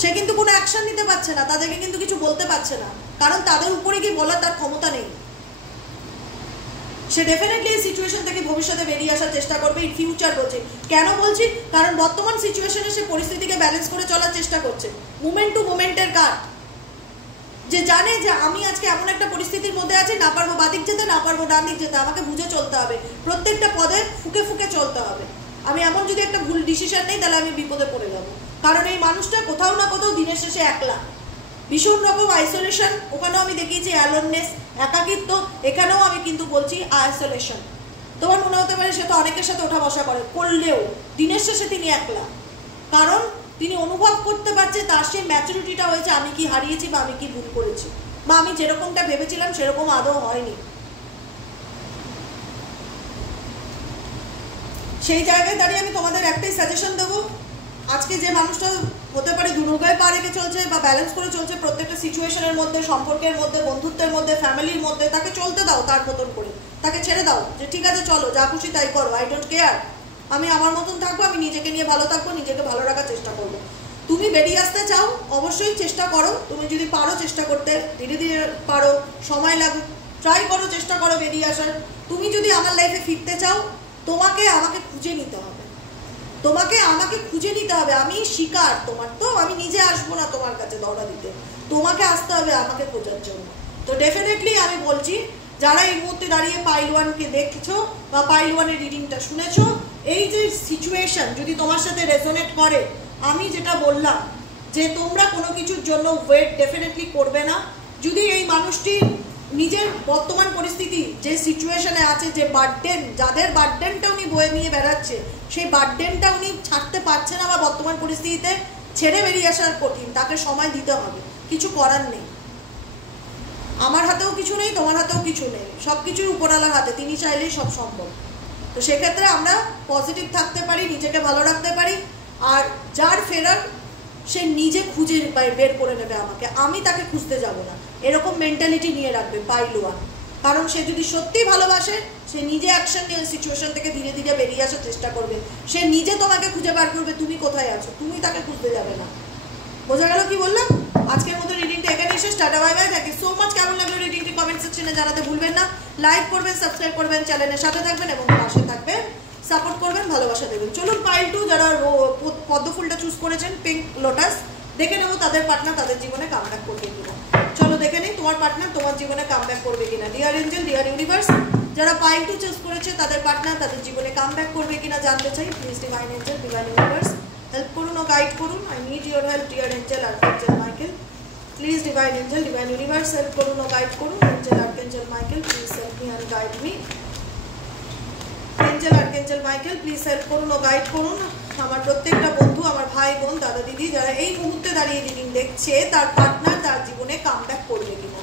সে কিন্তু কোনো অ্যাকশন নিতে পারছে না, তাদেরকে কিন্তু কিছু বলতে পারছে না, কারণ তাদের উপরে কি বলার তার ক্ষমতা নেই। সে ডেফিনেটলি এই সিচুয়েশন থেকে ভবিষ্যতে বেরিয়ে আসার চেষ্টা করবে, ইন ফিউচার বলছি। কেন বলছি? কারণ বর্তমান সিচুয়েশনে সে পরিস্থিতিকে ব্যালেন্স করে চলার চেষ্টা করছে, মুমেন্ট টু মুমেন্টের কাট, যে জানে যে আমি আজকে এমন একটা পরিস্থিতির মধ্যে আছি, না পারবো বাদিক যেতে, না পারবো ডান দিক যেতে, আমাকে বুঝে চলতে হবে, প্রত্যেকটা পদে ফুকে ফুকে চলতে হবে। আমি এমন যদি একটা ভুল ডিসিশন নেই তাহলে আমি বিপদে পড়ে যাবো, কারণ এই মানুষটা কোথাও না কোথাও দিনের শেষে একলা, ভীষণ রকম আইসোলেশন, ওখানেও আমি দেখিয়েছি অ্যালোননেস, একাকিত্ব, এখানেও আমি কিন্তু বলছি আইসোলেশন। তোমার মনে হতে পারে সে তো অনেকের সাথে ওঠা বসা করলেও দিনের শেষে তিনি একলা, কারণ তিনি অনুভব করতে পারছে তার সেই ম্যাচুরিটিটা হয়েছে আমি কি হারিয়েছি বা আমি কি ভুল করেছি বা আমি যেরকমটা ভেবেছিলাম সেরকম আদৌ হয়নি। সেই জায়গায় দাঁড়িয়ে আমি তোমাদের একটাই সাজেশন দেবো, আজকে যে মানুষটা হতে পারে দুর্গায় পা রেখে চলছে বা ব্যালেন্স করে চলছে প্রত্যেকটা সিচুয়েশনের মধ্যে, সম্পর্কের মধ্যে, বন্ধুত্বের মধ্যে, ফ্যামিলির মধ্যে, তাকে চলতে দাও তার মতন করে, তাকে ছেড়ে দাও যে ঠিক আছে চলো যা খুশি তাই করো, আই ডোন্ট কেয়ার, আমি আমার মতন থাকবো, আমি নিজেকে নিয়ে ভালো থাকবো, নিজেকে ভালো রাখার চেষ্টা করবো। তুমি বেরিয়ে আসতে চাও অবশ্যই চেষ্টা করো, তুমি যদি পারো চেষ্টা করতে, ধীরে ধীরে পারো, সময় লাগুক, ট্রাই করো, চেষ্টা করো বেরিয়ে আসার। তুমি যদি আমার লাইফে ফিরতে চাও তোমাকে আমাকে খুঁজে নিতে হবে, তোমাকে আমাকে খুঁজে নিতে হবে। আমি শিকার তোমার, তো আমি নিজে আসবো না তোমার কাছে দৌড়া দিতে, তোমাকে আসতে হবে আমাকে খোঁজার জন্য। তো ডেফিনেটলি আমি বলছি যারা এই মুহূর্তে দাঁড়িয়ে পাইল ওয়ানকে দেখছো বা পাইল ওয়ানের রিডিংটা শুনেছো, এই যে সিচুয়েশন যদি তোমার সাথে রেজোনেট করে, আমি যেটা বললাম যে তোমরা কোনো কিছুর জন্য ওয়েট ডেফিনেটলি করবে না। যদি এই মানুষটি নিজের বর্তমান পরিস্থিতি যে সিচুয়েশনে আছে, যে বার্ডেন, যাদের বার্ডেনটা উনি বয়ে নিয়ে বেড়াচ্ছে, সেই বার্ডেনটা উনি ছাড়তে পারছে না বা বর্তমান পরিস্থিতিতে ছেড়ে বেরিয়ে আসার কঠিন, তাকে সময় দিতে হবে, কিছু করার নেই। আমার হাতেও কিছু নেই, তোমার হাতেও কিছু নেই, সব কিছুই উপরওয়ালার হাতে, তিনি চাইলেই সব সম্ভব। তো সেক্ষেত্রে আমরা পজিটিভ থাকতে পারি, নিজেকে ভালো রাখতে পারি, আর যার ফেরার সে নিজে খুঁজে বের করে নেবে আমাকে, আমি তাকে খুঁজতে যাব না, এরকম মেন্টালিটি নিয়ে রাখবে পাইল ওয়ান। কারণ সে যদি সত্যি ভালোবাসে সে নিজে অ্যাকশন নিয়ে সিচুয়েশন থেকে ধীরে ধীরে বেরিয়ে আসার চেষ্টা করবে, সে নিজে তোমাকে খুঁজে বার করবে, তুমি কোথায় আছো, তুমি তাকে খুঁজতে যাবে না। বোঝা গেল কি বললাম? আজকের মতো রিডিংটা এখানে শেষ, tata bye bye, thank you so much. কেমন লাগলো রিডিংটি কমেন্ট সেকশনে জানাতে ভুলবেন না, লাইক করবেন, সাবস্ক্রাইব করবেন, চ্যানেলের সাথে থাকবেন এবং পাশে থাকবেন, সাপোর্ট করবেন, ভালোবাসা দেবেন। চলুন পাইল টু যারা পদ্ম ফুলটা চুজ করেছেন, পিঙ্ক লোটাস, দেখে নেবো তাদের পার্টনার তাদের জীবনে কামব্যাক করবে কিনা। চলো দেখে নেই তোমার পার্টনার তোমার জীবনে কামব্যাক করবে কিনা। ডিয়ার এঞ্জেল, ডিয়ার ইউনিভার্স, যারা পাইল টু চুজ করেছে তাদের পার্টনার তাদের জীবনে কামব্যাক করবে কিনা জানতে চাই। Please divine angel, divine universe help করুন ও গাইড করুন। I need your help dear angel, archangel Michael. Please divine angel, divine universe help করুন ও গাইড করুন। Angel, archangel Michael, please help me and guide me. Angel, archangel Michael, please help করুন ও guide করুন আমার প্রত্যেকটা বন্ধু, আমার ভাই বোন, দাদা দিদি, যারা এই মুহূর্তে দাঁড়িয়ে রিডিং দেখছে তার পার্টনার তার জীবনে কামব্যাক করবে কিনা।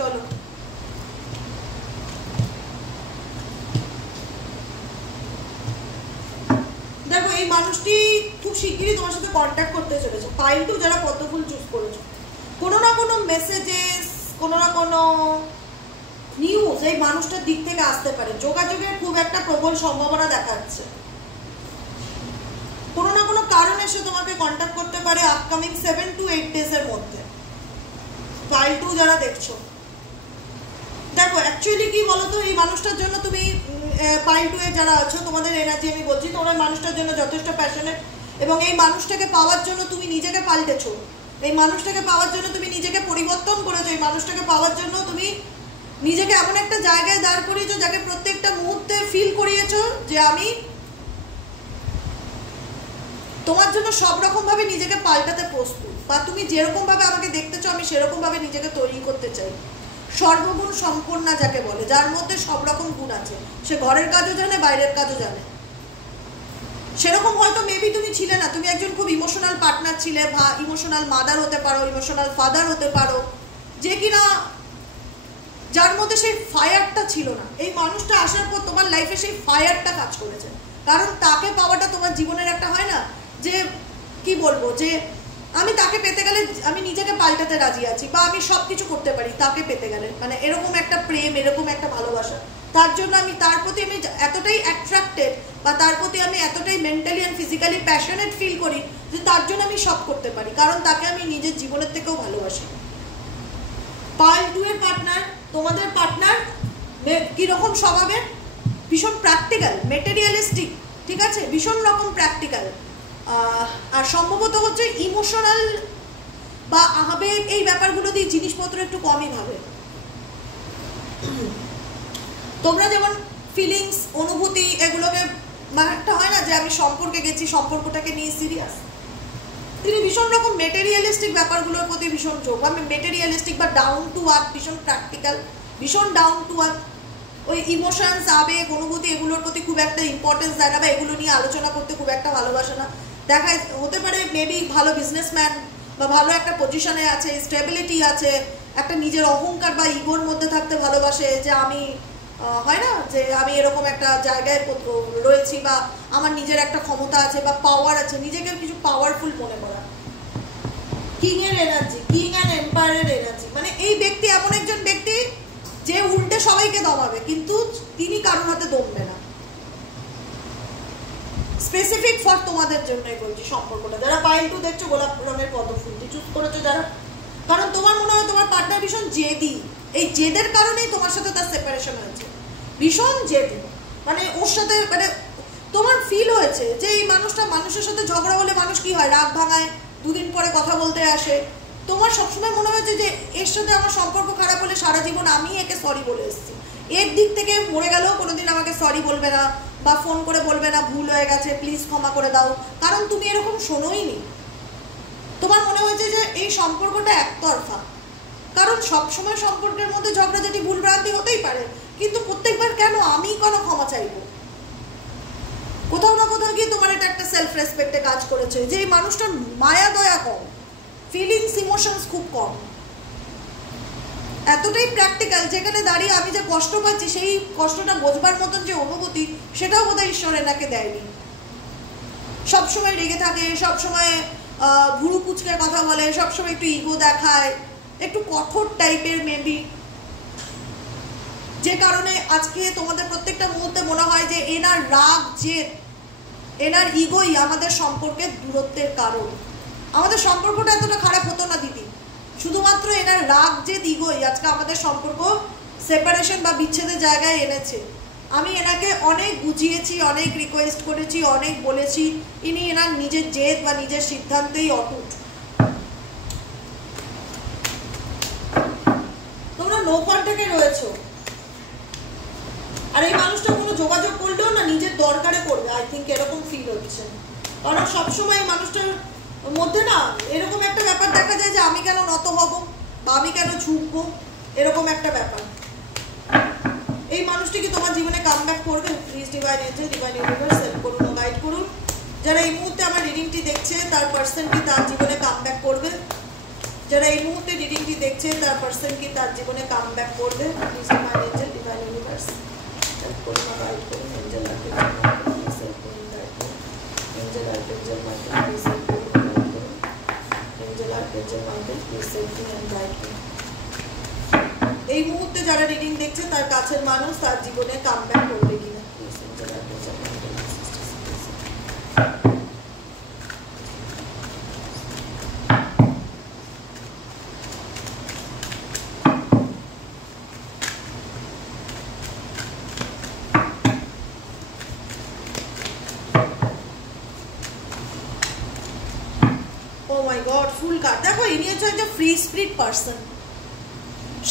চলো দেখো এই মানুষটি খুব শিগগিরই তোমার সাথে কন্ট্যাক্ট করতে চলেছে। পাইল টু যারা পদ্মফুল চুজ করেছো, কোনো না কোনো মেসেজেস, কোনো না কোনো নিউজ এই মানুষটার দিক থেকে আসতে পারে, যোগাযোগের খুব একটা প্রবল সম্ভাবনা দেখাচ্ছে। কোনো না কোনো কারণে সে তোমাকে কন্ট্যাক্ট করতে পারে আপকামিং 7 to 8 ডেজের মধ্যে। পাইল টু যারা দেখছো, দেখো অ্যাকচুয়ালি কি বলতো, এই মানুষটার জন্য তুমি পাইল টু এ যারা আছো তোমাদের এনার্জি আমি বলছি, তোমরা মানুষটার জন্য যথেষ্ট প্যাশনেট এবং এই মানুষটাকে পাওয়ার জন্য তুমি নিজেকে পাল্টেছো, এই মানুষটাকে পাওয়ার জন্য তুমি নিজেকে পরিবর্তন করেছো, এই মানুষটাকে পাওয়ার জন্য তুমি নিজেকে এমন একটা জায়গায় দাঁড় করিয়েছো যাকে প্রত্যেকটা মুহূর্তে ফিল করিয়েছো যে আমি তোমার জন্য সব রকম ভাবে নিজেকে পাল্টাতে প্রস্তুত, বা তুমি যেরকম ভাবে আমাকে দেখতেছো আমি সেরকম ভাবে নিজেকে তৈরি করতে চাই। সর্বগুণ সম্পূর্ণা যাকে বলে, যার মধ্যে সব রকম গুণ আছে, সে ঘরের কাজও জানে বাইরের কাজও জানে। সেরকম হয়তো মেবি তুমি ছিলে না, তুমি একজন খুব ইমোশনাল পার্টনার ছিলে, বা ইমোশনাল মাদার হতে পারো, ইমোশনাল ফাদার হতে পারো, যে কিনা যার মধ্যে সেই ফায়ারটা ছিল না। এই মানুষটা আসার পর তোমার লাইফে সেই ফায়ারটা কাজ করেছে, কারণ তাকে পাওয়াটা তোমার জীবনের একটা হয় না যে কি বলবো, যে আমি তাকে পেতে গেলে আমি নিজেকে পাল্টাতে রাজি আছি, বা আমি সব কিছু করতে পারি তাকে পেতে গেলে, মানে এরকম একটা প্রেম, এরকম একটা ভালোবাসা, তার জন্য আমি তার প্রতি আমি এতটাই অ্যাট্রাক্টেড, বা তার প্রতি আমি এতটাই mentally and physically passionate feel করি যে তার জন্য আমি সব করতে পারি, কারণ তাকে আমি নিজের জীবনের থেকেও ভালোবাসি। পাইল টু এর পার্টনার, তোমাদের পার্টনার কিরকম স্বভাবের, ভীষণ প্র্যাকটিক্যাল, মেটেরিয়ালিস্টিক, ঠিক আছে, ভীষণ রকম প্র্যাকটিক্যাল, আর সম্ভবত হচ্ছে ইমোশনাল বা আবেগ এই ব্যাপারগুলো দিয়ে জিনিসপত্র একটু কমই ভাবে। তোমরা যেমন ফিলিংস, অনুভূতি, এগুলোকে মানে একটা হয় না যে আমি সম্পর্কে গেছি, সম্পর্কটাকে নিয়ে সিরিয়াস, তিনি ভীষণ রকম মেটেরিয়ালিস্টিক ব্যাপারগুলোর প্রতি ভীষণ যোগ, আমি মেটেরিয়ালিস্টিক বা ডাউন টু আর্থ, ভীষণ প্র্যাকটিক্যাল, ভীষণ ডাউন টু আর্থ। ওই ইমোশনস, আবেগ, অনুভূতি এগুলোর প্রতি খুব একটা ইম্পর্টেন্স দেয় না, বা এগুলো নিয়ে আলোচনা করতে খুব একটা ভালোবাসে না। দেখা হতে পারে মেবি ভালো বিজনেসম্যান বা ভালো একটা পজিশনে আছে, স্টেবিলিটি আছে, একটা নিজের অহংকার বা ইগোর মধ্যে থাকতে ভালোবাসে, যে আমি হয় না যে আমি এরকম একটা জায়গায় রয়েছি, বা আমার নিজের একটা ক্ষমতা আছে বা পাওয়ার আছে, নিজেকে কিছু পাওয়ারফুল মনে করা, কিং এর এনার্জি, কিং অ্যান্ড এম্পায়ারের এনার্জি। মানে এই ব্যক্তি এমন একজন ব্যক্তি যে উল্টে সবাইকে দমাবে, কিন্তু তিনি কারোর হাতে দমবে না। স্পেসিফিক ফর তোমাদের জন্যই বলছি সম্পর্কটা। যারা পাইল 2 দেখছো, গোলাপ রঙের পদ্ম ফুলটি চুজ করেছো যারা, কারণ তোমার মনে হয় তোমার পার্টনার ভীষণ জেদি, এই জেদের কারণেই তোমার সাথে তার সেপারেশন হয়েছে, ভীষণ জেদি। মানে ওর সাথে মানে তোমার ফিল হয়েছে যে এই মানুষটা, মানুষের সাথে ঝগড়া হলে মানুষ কি হয়, রাগ ভাঙায়, 2 দিন পরে কথা বলতে আসে। তোমার সবসময় মনে হয়েছে যে এর সাথে আমার সম্পর্ক খারাপ হলে সারা জীবন আমি একে সরি বলে এসেছি, এর দিক থেকে মরে গেলেও কোনোদিন আমাকে সরি বলবে না, বা ফোন করে বলবে না ভুল হয়ে গেছে, প্লিজ ক্ষমা করে দাও, কারণ তুমি এরকম শোনোই নি। তোমার মনে হয়েছে যে এই সম্পর্কটা একতরফা, কারণ সবসময় সম্পর্কের মধ্যে ঝগড়াঝাটি, ভুলভ্রান্তি হতেই পারে, কিন্তু প্রত্যেকবার কেন আমি কোনো ক্ষমা চাইবো? কোথাও না কোথাও গিয়ে তোমার এটা একটা সেলফ রেসপেক্টে কাজ করেছে, যে এই মানুষটার মায়া দয়া কম, ফিলিংস, ইমোশনস খুব কম, এতটাই প্র্যাকটিক্যাল, যেখানে দাঁড়িয়ে আমি যে কষ্ট পাচ্ছি সেই কষ্টটা বোঝবার মতন যে অনুভূতি, সেটাও বোধহয় ঈশ্বর এনাকে দেয়নি। সবসময় রেগে থাকে, সবসময় ভুরু কুচকে কথা বলে, সবসময় একটু ইগো দেখায়, একটু কঠোর টাইপের মেবি, যে কারণে আজকে তোমাদের প্রত্যেকটা মুহূর্তে মনে হয় যে এনার রাগ, জেদ, এনার ইগোই আমাদের সম্পর্কের দূরত্বের কারণ। আমাদের সম্পর্কটা এতটা খারাপ হতো না দিদি, শুধুমাত্র এনার রাগ, জেদ, ইগোই আজকে আমাদের সম্পর্ক সেপারেশন বা বিচ্ছেদের জায়গায় এনেছে। আমি এনাকে অনেক বুঝিয়েছি, অনেক রিকোয়েস্ট করেছি, অনেক বলেছি, ইনি এনার নিজের জেদ বা নিজের সিদ্ধান্তেই অটুট। তোমরা নো কন্ট্যাক্টে রয়েছো, আর এই মানুষটা কোনো যোগাযোগ করলেও না নিজের দরকারে করবে, আই থিঙ্ক এরকম ফিল হচ্ছে। কারণ সবসময় এই মানুষটার মধ্যে না এরকম একটা ব্যাপার দেখা যায় যে আমি কেন নত হব বা আমি কেন ঝুঁকবো, এরকম একটা ব্যাপার। এই মানুষটি কি তোমার জীবনে কামব্যাক করবে? Please divine angel, divine universe help করুন ও গাইড করুন। যারা এই মুহূর্তে আমার রিডিংটি দেখছে তার পার্সন কি তার জীবনে কামব্যাক করবে? যারা এই মুহূর্তে রিডিংটি দেখছে তার পার্সন কি তার জীবনে কামব্যাক করবে? Please divine angel, divine universe help করুন ও গাইড করুন। এঞ্জেল আর্কেঞ্জেল প্লিজ হেল্প করুন, গাইড করুন। Angel archangel Michael please help করুন, গাইড করুন। Angel archangel Michael please help করুন, গাইড করুন। এই মুহূর্তে যারা রিডিং দেখছে তার কাছের মানুষ তার জীবনে কামব্যাক করবে কিনা, ও মাই গড, ফুল কার্ড। দেখো ইনি হচ্ছে একটা ফ্রি স্পিরিট পার্সন,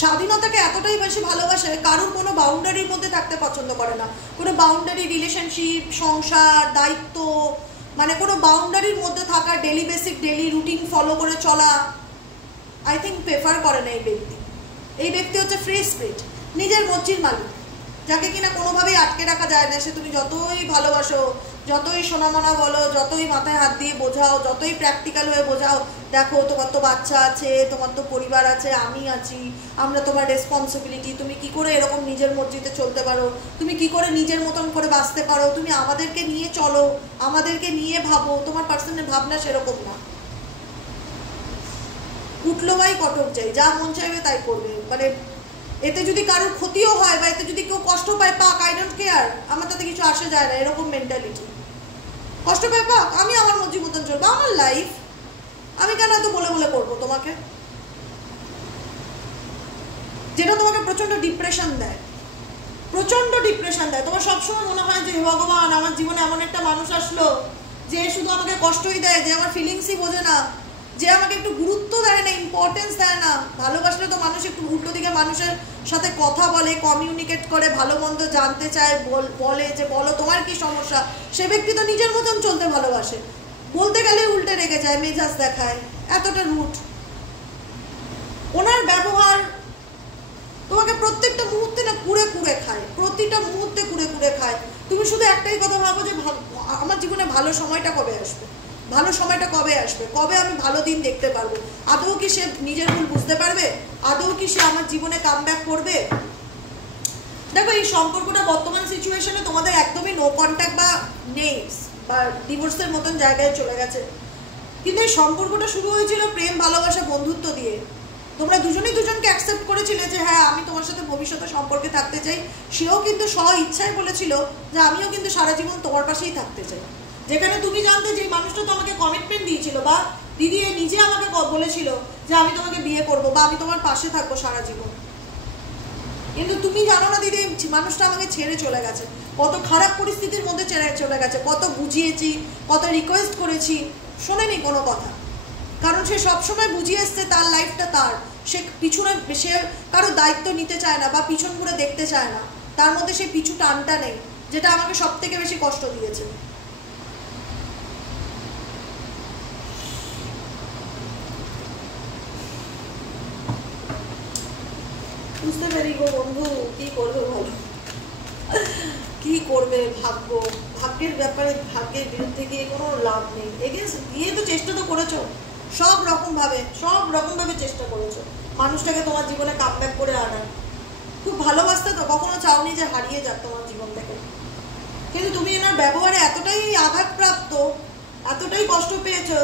স্বাধীনতাকে এতটাই বেশি ভালোবাসে, কারোর কোনো বাউন্ডারির মধ্যে থাকতে পছন্দ করে না। কোনো বাউন্ডারি, রিলেশনশিপ, সংসার, দায়িত্ব, মানে কোনো বাউন্ডারির মধ্যে থাকা, daily basic daily routine follow করে চলা আই থিঙ্ক প্রেফার করে না এই ব্যক্তি। এই ব্যক্তি হচ্ছে ফ্রি স্পিরিট, নিজের মর্জির মালিক, যাকে কিনা কোনোভাবেই আটকে রাখা যায় না। সে তুমি যতই ভালোবাসো, যতই সোনামনা বলো, যতই মাথায় হাত দিয়ে বোঝাও, যতই প্র্যাকটিক্যাল হয়ে বোঝাও, দেখো তোমার তো বাচ্চা আছে, তোমার তো পরিবার আছে, আমি আছি, আমরা তোমার রেসপন্সিবিলিটি, তুমি কি করে এরকম নিজের মর্জিতে চলতে পারো, তুমি কি করে নিজের মতন করে বাঁচতে পারো, তুমি আমাদেরকে নিয়ে চলো, আমাদেরকে নিয়ে ভাবো। তোমার পার্সোনাল ভাবনা সেরকম না, উঠলো ভাই কটক যাই, যা মন চাইবে তাই করবে। মানে এতে যদি কারোর ক্ষতিও হয় বা এতে যদি কেউ কষ্ট পায়, পাক, আই ডোন্ট কেয়ার, আমার তাতে কিছু আসে যায় না, এরকম মেন্টালিটি। কষ্ট পায় পাক, আমি আমার মর্জি মতন চলবো, আমার লাইফ, আমি কেন এত বলে বলে করবো তোমাকে, যেটা তোমাকে প্রচন্ড ডিপ্রেশন দেয়। প্রচন্ড ডিপ্রেশন দেয়। তোমার সবসময় মনে হয় যে ভগবান আমার জীবনে এমন একটা মানুষ আসলো যে শুধু আমাকে কষ্টই দেয়, যে আমার ফিলিংসই বোঝে না, যে আমাকে একটু গুরুত্ব দেয় না, ইম্পর্টেন্স দেয় না। ভালোবাসলে তো মানুষ একটু উল্টো দিকে মানুষের সাথে কথা বলে, কমিউনিকেট করে, ভালো মন্দ জানতে চায়, বলে যে বলো তোমার কি সমস্যা। সে ব্যক্তি তো নিজের মতন চলতে ভালোবাসে, বলতে গেলে উল্টে রেগে যায়, মেজাজ দেখায়, এতটা রুট। ওনার ব্যবহার তোমাকে প্রত্যেকটা মুহূর্তে না কুড়ে কুড়ে খায়, প্রতিটা মুহূর্তে কুড়ে কুড়ে খায়। তুমি শুধু একটাই কথা ভাবো যে আমার জীবনে ভালো সময়টা কবে আসবে, ভালো সময়টা কবে আসবে, কবে আমি ভালো দিন দেখতে পারবো। আদৌ কি সে নিজের ভুল বুঝতে পারবে? আদৌ কি সে আমার জীবনে কামব্যাক করবে? দেখো এই সম্পর্কটা বর্তমান সিচুয়েশনে তোমাদের একদমই নো কন্ট্যাক্ট বা নেই, বা ডিভোর্সের মতন জায়গায় চলে গেছে। কিন্তু এই সম্পর্কটা শুরু হয়েছিল প্রেম, ভালোবাসা, বন্ধুত্ব দিয়ে। তোমরা দুজনেই দুজনকে অ্যাকসেপ্ট করেছিলে যে হ্যাঁ আমি তোমার সাথে ভবিষ্যতে সম্পর্কে থাকতে চাই। সেও কিন্তু স্ব ইচ্ছায় বলেছিল যে আমিও কিন্তু সারা জীবন তোমার পাশেই থাকতে চাই। যেখানে তুমি জানতে যে মানুষটা তো আমাকে কমিটমেন্ট দিয়েছিল, বা দিদি নিজে আমাকে বলেছিল যে আমি তোমাকে বিয়ে করবো বা আমি তোমার পাশে থাকবো সারা জীবন। কিন্তু তুমি জানো না দিদি, মানুষটা আমাকে ছেড়ে চলে গেছে, কত খারাপ পরিস্থিতির মধ্যে ছেড়ে চলে গেছে, কত বুঝিয়েছি, কত রিকোয়েস্ট করেছি, শোনেনি কোনো কথা। কারণ সে সবসময় বুঝিয়ে এসছে তার লাইফটা তার, সে পিছনে সে কারো দায়িত্ব নিতে চায় না বা পিছন ঘুরে দেখতে চায় না। তার মধ্যে সে পিছু টানটা নেই, যেটা আমাকে সব থেকে বেশি কষ্ট দিয়েছে। বুঝতে পারি গো বন্ধু, কি করবে বলো, কি করবে। ভাগ্যের ব্যাপারে ভাগ্যের বিরুদ্ধে গিয়ে কোনো লাভ নেই। এগেন্স্ট গিয়ে তো চেষ্টা তো করেছো, সব রকম ভাবে চেষ্টা করেছো মানুষটাকে তোমার জীবনে কামব্যাক করে আনার। খুব ভালোবাসতে তো, কখনো চাওনি যে হারিয়ে যাক তোমার জীবন থেকে। কিন্তু তুমি এনার ব্যবহারে এতটাই আঘাতপ্রাপ্ত, এতটাই কষ্ট পেয়েছো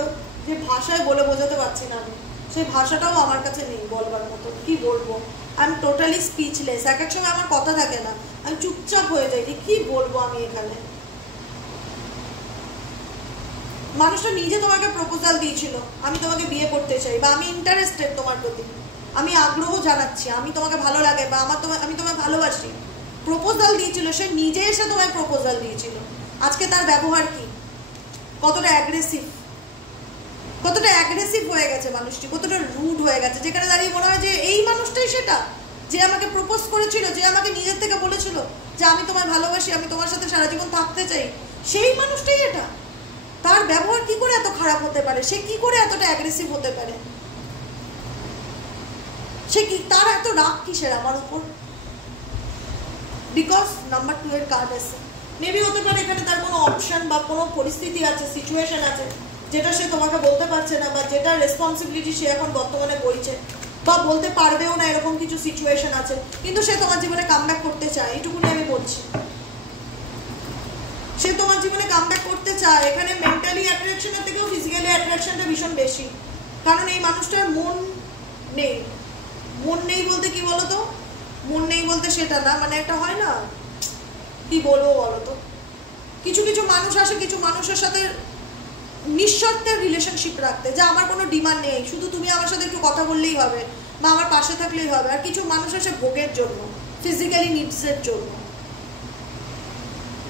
যে ভাষায় বলে বোঝাতে পারছি না আমি। সেই ভাষাটাও আমার কাছে নেই বলবার মতো। কি বলবো, আই এম টোটালি স্পিচলেস। এক এক সময় আমার কথা থাকে না, আমি চুপচাপ হয়ে যাই যে কি বলবো আমি এখানে। মানুষটা নিজে তোমাকে প্রপোজাল দিয়েছিল আমি তোমাকে বিয়ে করতে চাই, বা আমি ইন্টারেস্টেড তোমার প্রতি, আমি আগ্রহ জানাচ্ছি, আমি তোমাকে ভালো লাগে, বা আমি তোমায় ভালোবাসি। প্রপোজাল দিয়েছিল, সে নিজে এসে তোমায় প্রপোজাল দিয়েছিল। আজকে তার ব্যবহার কি, কতটা অ্যাগ্রেসিভ হয়ে গেছে মানুষটি, কতটা রুড হয়ে গেছে। যেখানে দাঁড়িয়ে মনে হয় যে এই মানুষটাই সেটা যে আমাকে প্রপোজ করেছিল, যে আমাকে নিজের থেকে বলেছিল যে আমি তোমায় ভালোবাসি, আমি তোমার সাথে সারা জীবন থাকতে চাই, সেই মানুষটাই এটা। তার ব্যবহার কি করে এত খারাপ হতে পারে, সে কি করে এতটা অ্যাগ্রেসিভ হতে পারে, সে কি, তার এত রাগ কিসের আমার উপর? বিকজ নাম্বার 2 এর কার্ড আছে। মেবি হতে পারে এখানে তার কোনো অপশন বা কোনো পরিস্থিতি আছে, সিচুয়েশন আছে, যেটা সে তোমাকে বলতে পারছে না, বা যেটা রেসপন্সিবিলিটি সে এখন বর্তমানে বলছে, বা বলতে পারবেও না, এরকম কিছু সিচুয়েশন আছে। কিন্তু সে তোমার জীবনে কামব্যাক করতে চায়, এইটুকুনি আমি বলছি। সে তোমার জীবনে কামব্যাক করতে চায়। এখানে মেন্টালি অ্যাট্রাকশনের থেকেও ফিজিক্যালি অ্যাট্রাকশনটা ভীষণ বেশি। কারণ এই মানুষটার মন নেই বলতে কি বলতো, মন নেই বলতে সেটা না, মানে একটা হয় না, কি বলবো বলো তো, কিছু কিছু মানুষ আসে কিছু মানুষের সাথে নিঃশর্তের রিলেশনশিপ রাখতে, যে আমার কোনো ডিমান্ড নেই, শুধু তুমি আমার সাথে একটু কথা বললেই হবে বা আমার পাশে থাকলেই হবে। আর কিছু মানুষ আসে ভোগের জন্য, ফিজিক্যালি নিডসের জন্য।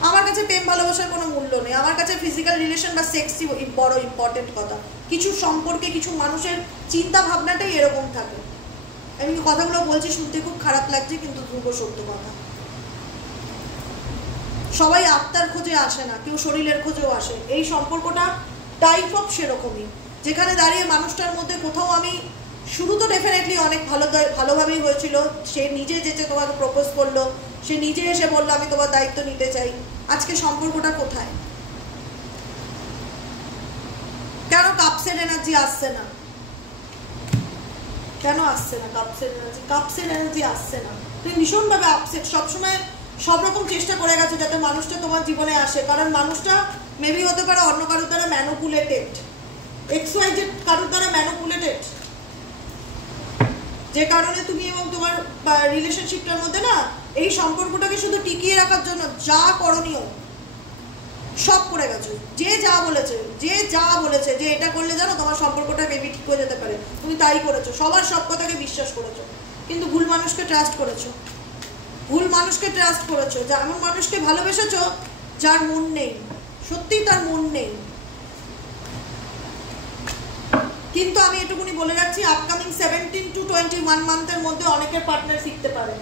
আমার কাছে প্রেম ভালোবাসার কোনো মূল্য নেই, আমার কাছে ফিজিক্যাল রিলেশন বা সেক্সই বড় ইম্পর্টেন্ট কথা। কিছু সম্পর্কে কিছু মানুষের চিন্তা ভাবনাটাই এরকম থাকে। আমি কথাগুলো বলছি, শুনতে খুব খারাপ লাগছে, কিন্তু ধ্রুব সত্য কথা। সবাই আত্মার খোঁজে আসে না, কেউ শরীরের খোঁজেও আসে। এই সম্পর্কটা টাইপ অফ সেরকমই, যেখানে দাঁড়িয়ে মানুষটার মধ্যে কোথাও আমি শুরু তো ডেফিনেটলি অনেক ভালোভাবেই হয়েছিল। সে নিজে যেচে তোমাকে প্রপোজ করলো, সে নিজে এসে বললো আমি তোমার দায়িত্ব নিতে চাই। আজকে সম্পর্কটা কোথায়? কেন কাপসের এনার্জি আসছে না? কেন আসছে না কাপসের এনার্জি আসছে না? তুমি ভীষণভাবে আপসেট, সবসময় সব রকম চেষ্টা করে গেছো যাতে মানুষটা তোমার জীবনে আসে। কারণ মানুষটা মেবি হতে পারে অন্য কারোর দ্বারা ম্যানুপুলেটেড, XYZ কারোর দ্বারা ম্যানুপুলেটেড, যে কারণে তুমি এবং তোমার রিলেশনশিপটার মধ্যে না এই সম্পর্কটাকে শুধু টিকিয়ে রাখার জন্য যা করণীয় সব করে গেছো। যে যা বলেছে যে এটা করলে জানো তোমার সম্পর্কটা মেবি ঠিক হয়ে যেতে পারে, তুমি তাই করেছো। সবার সব কথাকে বিশ্বাস করেছো, কিন্তু ভুল মানুষকে ট্রাস্ট করেছো। ভুল মানুষকে ট্রাস্ট করেছো, যে এমন মানুষকে ভালোবেসেছো যার মন নেই, সত্যিই তার মন নেই। কিন্তু আমি এটুকুনি বলে রাখছি, আপকামিং 17 to 21 মান্থের মধ্যে অনেকের পার্টনার ফিরতে পারে,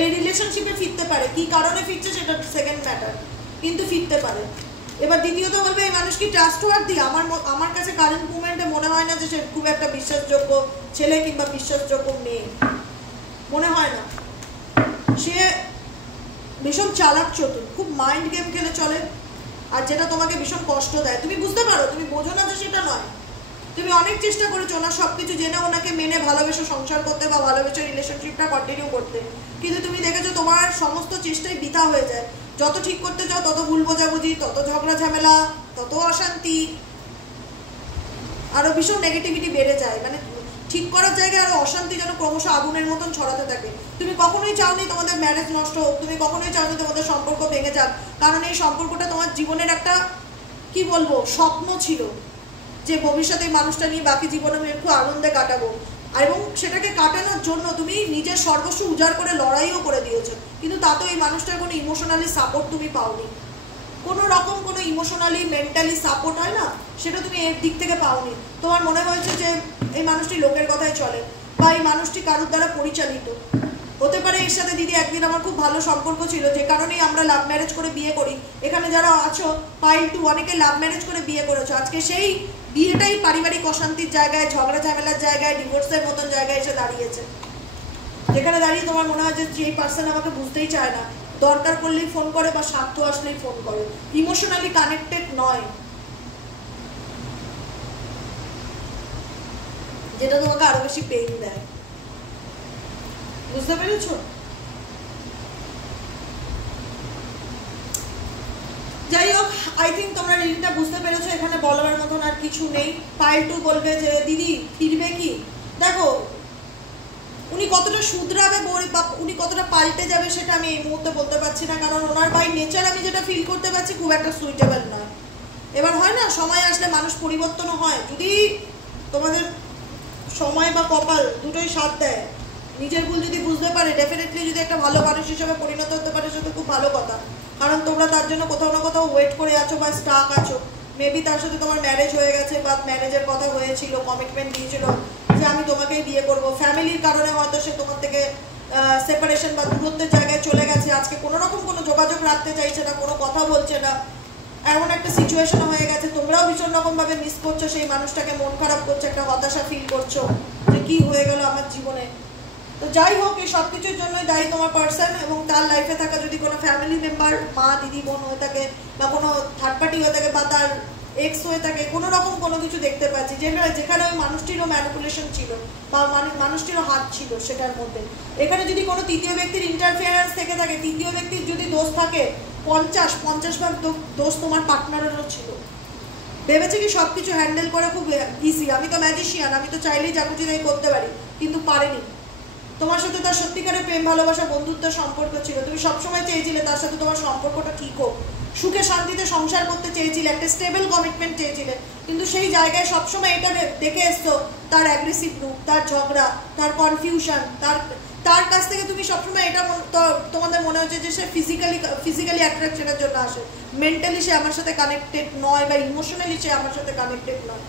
এই রিলেশনশিপে ফিরতে পারে। কি কারণে ফিরছে সেটা সেকেন্ড ম্যাটার, কিন্তু ফিরতে পারে। এবার দ্বিতীয়ত বলবে এই মানুষ কি ট্রাস্টওয়ার্দি? আমার কাছে কারেন্ট মোমেন্টে মনে হয় না যে সে খুব একটা বিশ্বাসযোগ্য ছেলে কিংবা বিশ্বাসযোগ্য মেয়ে, মনে হয় না। সে ভীষণ চালাক চতুর, খুব মাইন্ড গেম খেলে চলে, আর যেটা তোমাকে ভীষণ কষ্ট দেয়। তুমি বুঝতে পারো, তুমি বোঝো না যে সেটা নয়। তুমি অনেক চেষ্টা করেছো না সবকিছু জেনে ওনাকে মেনে ভালোবেসে সংসার করতে বা ভালোবেসে রিলেশনশিপটা কন্টিনিউ করতে, কিন্তু তুমি দেখেছো তোমার সমস্ত চেষ্টাই বৃথা হয়ে যায়। যত ঠিক করতে চাও তত ভুল বোঝাবুঝি, তত ঝগড়া ঝামেলা, তত অশান্তি, আরো ভীষণ নেগেটিভিটি বেড়ে যায়। মানে ঠিক করার জায়গায় আরো অশান্তি যেন ক্রমশ আগুনের মতন ছড়াতে থাকে। তুমি কখনোই চাওনি তোমাদের ম্যারেজ নষ্ট হোক, তুমি কখনোই চাওনি তোমাদের সম্পর্ক ভেঙে যাক, কারণ এই সম্পর্কটা তোমার জীবনের একটা কি বলবো স্বপ্ন ছিল, যে ভবিষ্যতে মানুষটা নিয়ে বাকি জীবনে আমি একটু আনন্দে কাটাবো। এবং সেটাকে কাটানোর জন্য তুমি নিজের সর্বস্ব উজাড় করে লড়াইও করে দিয়েছো, কিন্তু তাতেও এই মানুষটার কোনো ইমোশনালি সাপোর্ট তুমি পাওনি, কোনো রকম কোনো ইমোশনালি মেন্টালি সাপোর্ট হয় না, সেটা তুমি এর দিক থেকে পাওনি। তোমার মনে হয়েছে যে এই মানুষটি লোকের কথাই চলে, বা এই মানুষটি কারোর দ্বারা পরিচালিত হতে পারে। এর সাথে দিদি একদিন আমার খুব ভালো সম্পর্ক ছিল, যে কারণেই আমরা লাভ ম্যারেজ করে বিয়ে করি। এখানে যারা আছো পাইল টু, অনেকে লাভ ম্যারেজ করে বিয়ে করেছো, আজকে সেই বিয়েটাই পারিবারিক অশান্তির জায়গায়, ঝগড়া ঝামেলার জায়গায়, ডিভোর্সের মতন জায়গায় এসে দাঁড়িয়েছে, যেখানে দাঁড়িয়ে তোমার মনে হয় যে এই পার্সন আমাকে বুঝতেই চায় না, দরকার করলেই ফোন করে বা স্বার্থ আসলেই ফোন করে, ইমোশনালি কানেক্টেড নয়, যেটা তোমাকে আরো বেশি পেইন দেয়। বুঝতে পেরেছো? যাই হোক, আই থিঙ্ক তোমরা রিডিংটা বুঝতে পেরেছো, এখানে বলার মতন আর কিছু নেই। পাইল টু বলবে যে দিদি ফিরবে কি? দেখো উনি কতটা শুধরাবে বা উনি কতটা পাল্টে যাবে সেটা আমি এই মুহূর্তে বলতে পারছি না, কারণ ওনার বাই নেচার আমি যেটা ফিল করতে পারছি খুব একটা সুইটেবল নয়। এবার হয় না সময় আসলে মানুষ পরিবর্তনও হয়, যদি তোমাদের সময় বা কপাল দুটোই সাথ দেয়, নিজের ভুল যদি বুঝতে পারে, ডেফিনেটলি যদি একটা ভালো মানুষ হিসেবে পরিণত হতে পারে সেটা খুব ভালো কথা। কারণ তোমরা তার জন্য কোথাও না কোথাও ওয়েট করে আছো বা স্টাক আছো, মেবি তার সাথে তোমার ম্যারেজ হয়ে গেছে বা ম্যারেজের কথা হয়েছিল, কমিটমেন্ট দিয়েছিল যে আমি তোমাকেই বিয়ে করব, ফ্যামিলির কারণে হয়তো সে তোমার থেকে সেপারেশন বা দূরত্বের জায়গায় চলে গেছে, আজকে কোনো রকম কোনো যোগাযোগ রাখতে চাইছে না, কোনো কথা বলছে না, এমন একটা সিচুয়েশন হয়ে গেছে। তোমরাও ভীষণ রকম ভাবে মিস করছো সেই মানুষটাকে, মন খারাপ করছো, একটা হতাশা ফিল করছো যে কি হয়ে গেল আমার জীবনে। তো যাই হোক, এই সব কিছুর জন্যই দায়ী তোমার পার্সন, এবং তার লাইফে থাকা যদি কোনো ফ্যামিলি মেম্বার, মা দিদি বোন হয়ে থাকে, বা কোনো থার্ড পার্টি হয়ে থাকে, বা তার এক্স হয়ে থাকে, কোনো রকম কোনো কিছু দেখতে পাচ্ছি যেখানে ওই মানুষটিরও ম্যানিপুলেশন ছিল বা মানুষটিরও হাত ছিল সেটার মধ্যে। এখানে যদি কোনো তৃতীয় ব্যক্তির ইন্টারফিয়ারেন্স থেকে থাকে, তৃতীয় ব্যক্তির যদি দোষ থাকে, 50 ভাগ দোষ তোমার পার্টনারেরও ছিল। ভেবেছে কি সব কিছু হ্যান্ডেল করা খুব ইজি, আমি তো ম্যাজিশিয়ান, আমি তো চাইলেই যা কিছু করতে পারি, কিন্তু পারেনি। তোমার সাথে তার সত্যিকারের প্রেম ভালোবাসা বন্ধুত্বের সম্পর্ক ছিল, তুমি সবসময় চেয়েছিলে তার সাথে তোমার সম্পর্কটা ঠিক হোক, সুখে শান্তিতে সংসার করতে চেয়েছিলে, একটা স্টেবল কমিটমেন্ট চেয়েছিলে, কিন্তু সেই জায়গায় সবসময় এটা দেখে এসছো তার অ্যাগ্রেসিভ রূপ, তার ঝগড়া, তার কনফিউশন, তার কাছ থেকে তুমি সবসময় এটা তোমাদের মনে হচ্ছে যে সে ফিজিক্যালি অ্যাট্রাকশনের জন্য আসে, মেন্টালি সে আমার সাথে কানেক্টেড নয় বা ইমোশনালি সে আমার সাথে কানেক্টেড নয়।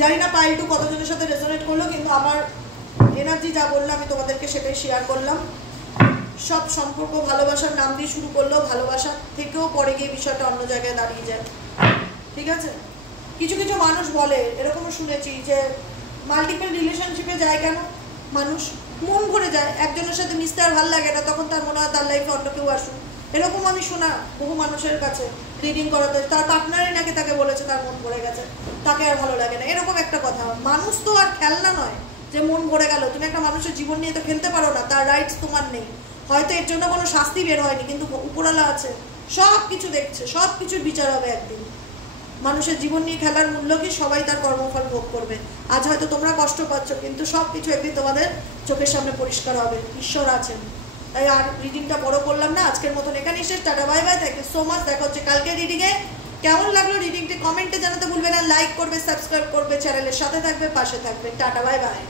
জানি না পাইল টু কতজনের সাথে রেজোনেট করলো, কিন্তু আমার এনার্জি যা বললো আমি তোমাদেরকে সেটাই শেয়ার করলাম। সব সম্পর্ক ভালোবাসার নাম দিয়ে শুরু করলেও ভালোবাসা থেকেও পরে গিয়ে বিষয়টা অন্য জায়গায় দাঁড়িয়ে যায়, ঠিক আছে? কিছু কিছু মানুষ বলে, এরকমও শুনেছি যে মাল্টিপল রিলেশনশিপে যায় কেন মানুষ, মন ভরে যায়, একজনের সাথে মিশতে আর ভালো লাগে না, তখন তার মনে হয় তার লাইফে অন্য কেউ আসুক। এরকম আমি শোনা বহু মানুষের কাছে রিডিং করাতে, তার পার্টনারই নাকি তাকে বলেছে তার মন ভরে গেছে, তাকে আর ভালো লাগে না, এরকম একটা কথা। মানুষ তো আর খেলনা নয় যে মন ভরে গেল, তুমি একটা মানুষের জীবন নিয়ে তো খেলতে পারো না, তার রাইটস তোমার নেই। হয়তো এর জন্য কোনো শাস্তি বের হয়নি, কিন্তু উপরওয়ালা আছে, সব কিছু দেখছে, সব কিছুর বিচার হবে একদিন। মানুষের জীবন নিয়ে খেলার মূল্য কি? সবাই তার কর্মফল ভোগ করবে। আজ হয়তো তোমরা কষ্ট পাচ্ছ, কিন্তু সব কিছু একদিন তোমাদের চোখের সামনে পরিষ্কার হবে, ঈশ্বর আছেন। তাই আর রিডিংটা বড় করলাম না, আজকের মতন এখানেই শেষ। Tata bye bye, thank you so much. দেখা হচ্ছে কালকে রিডিংয়ে। কেমন লাগলো রিডিংটি কমেন্টে জানাতে ভুলবে না, লাইক করবে, সাবস্ক্রাইব করবে, চ্যানেলের সাথে থাকবে, পাশে থাকবে। Tata bye by.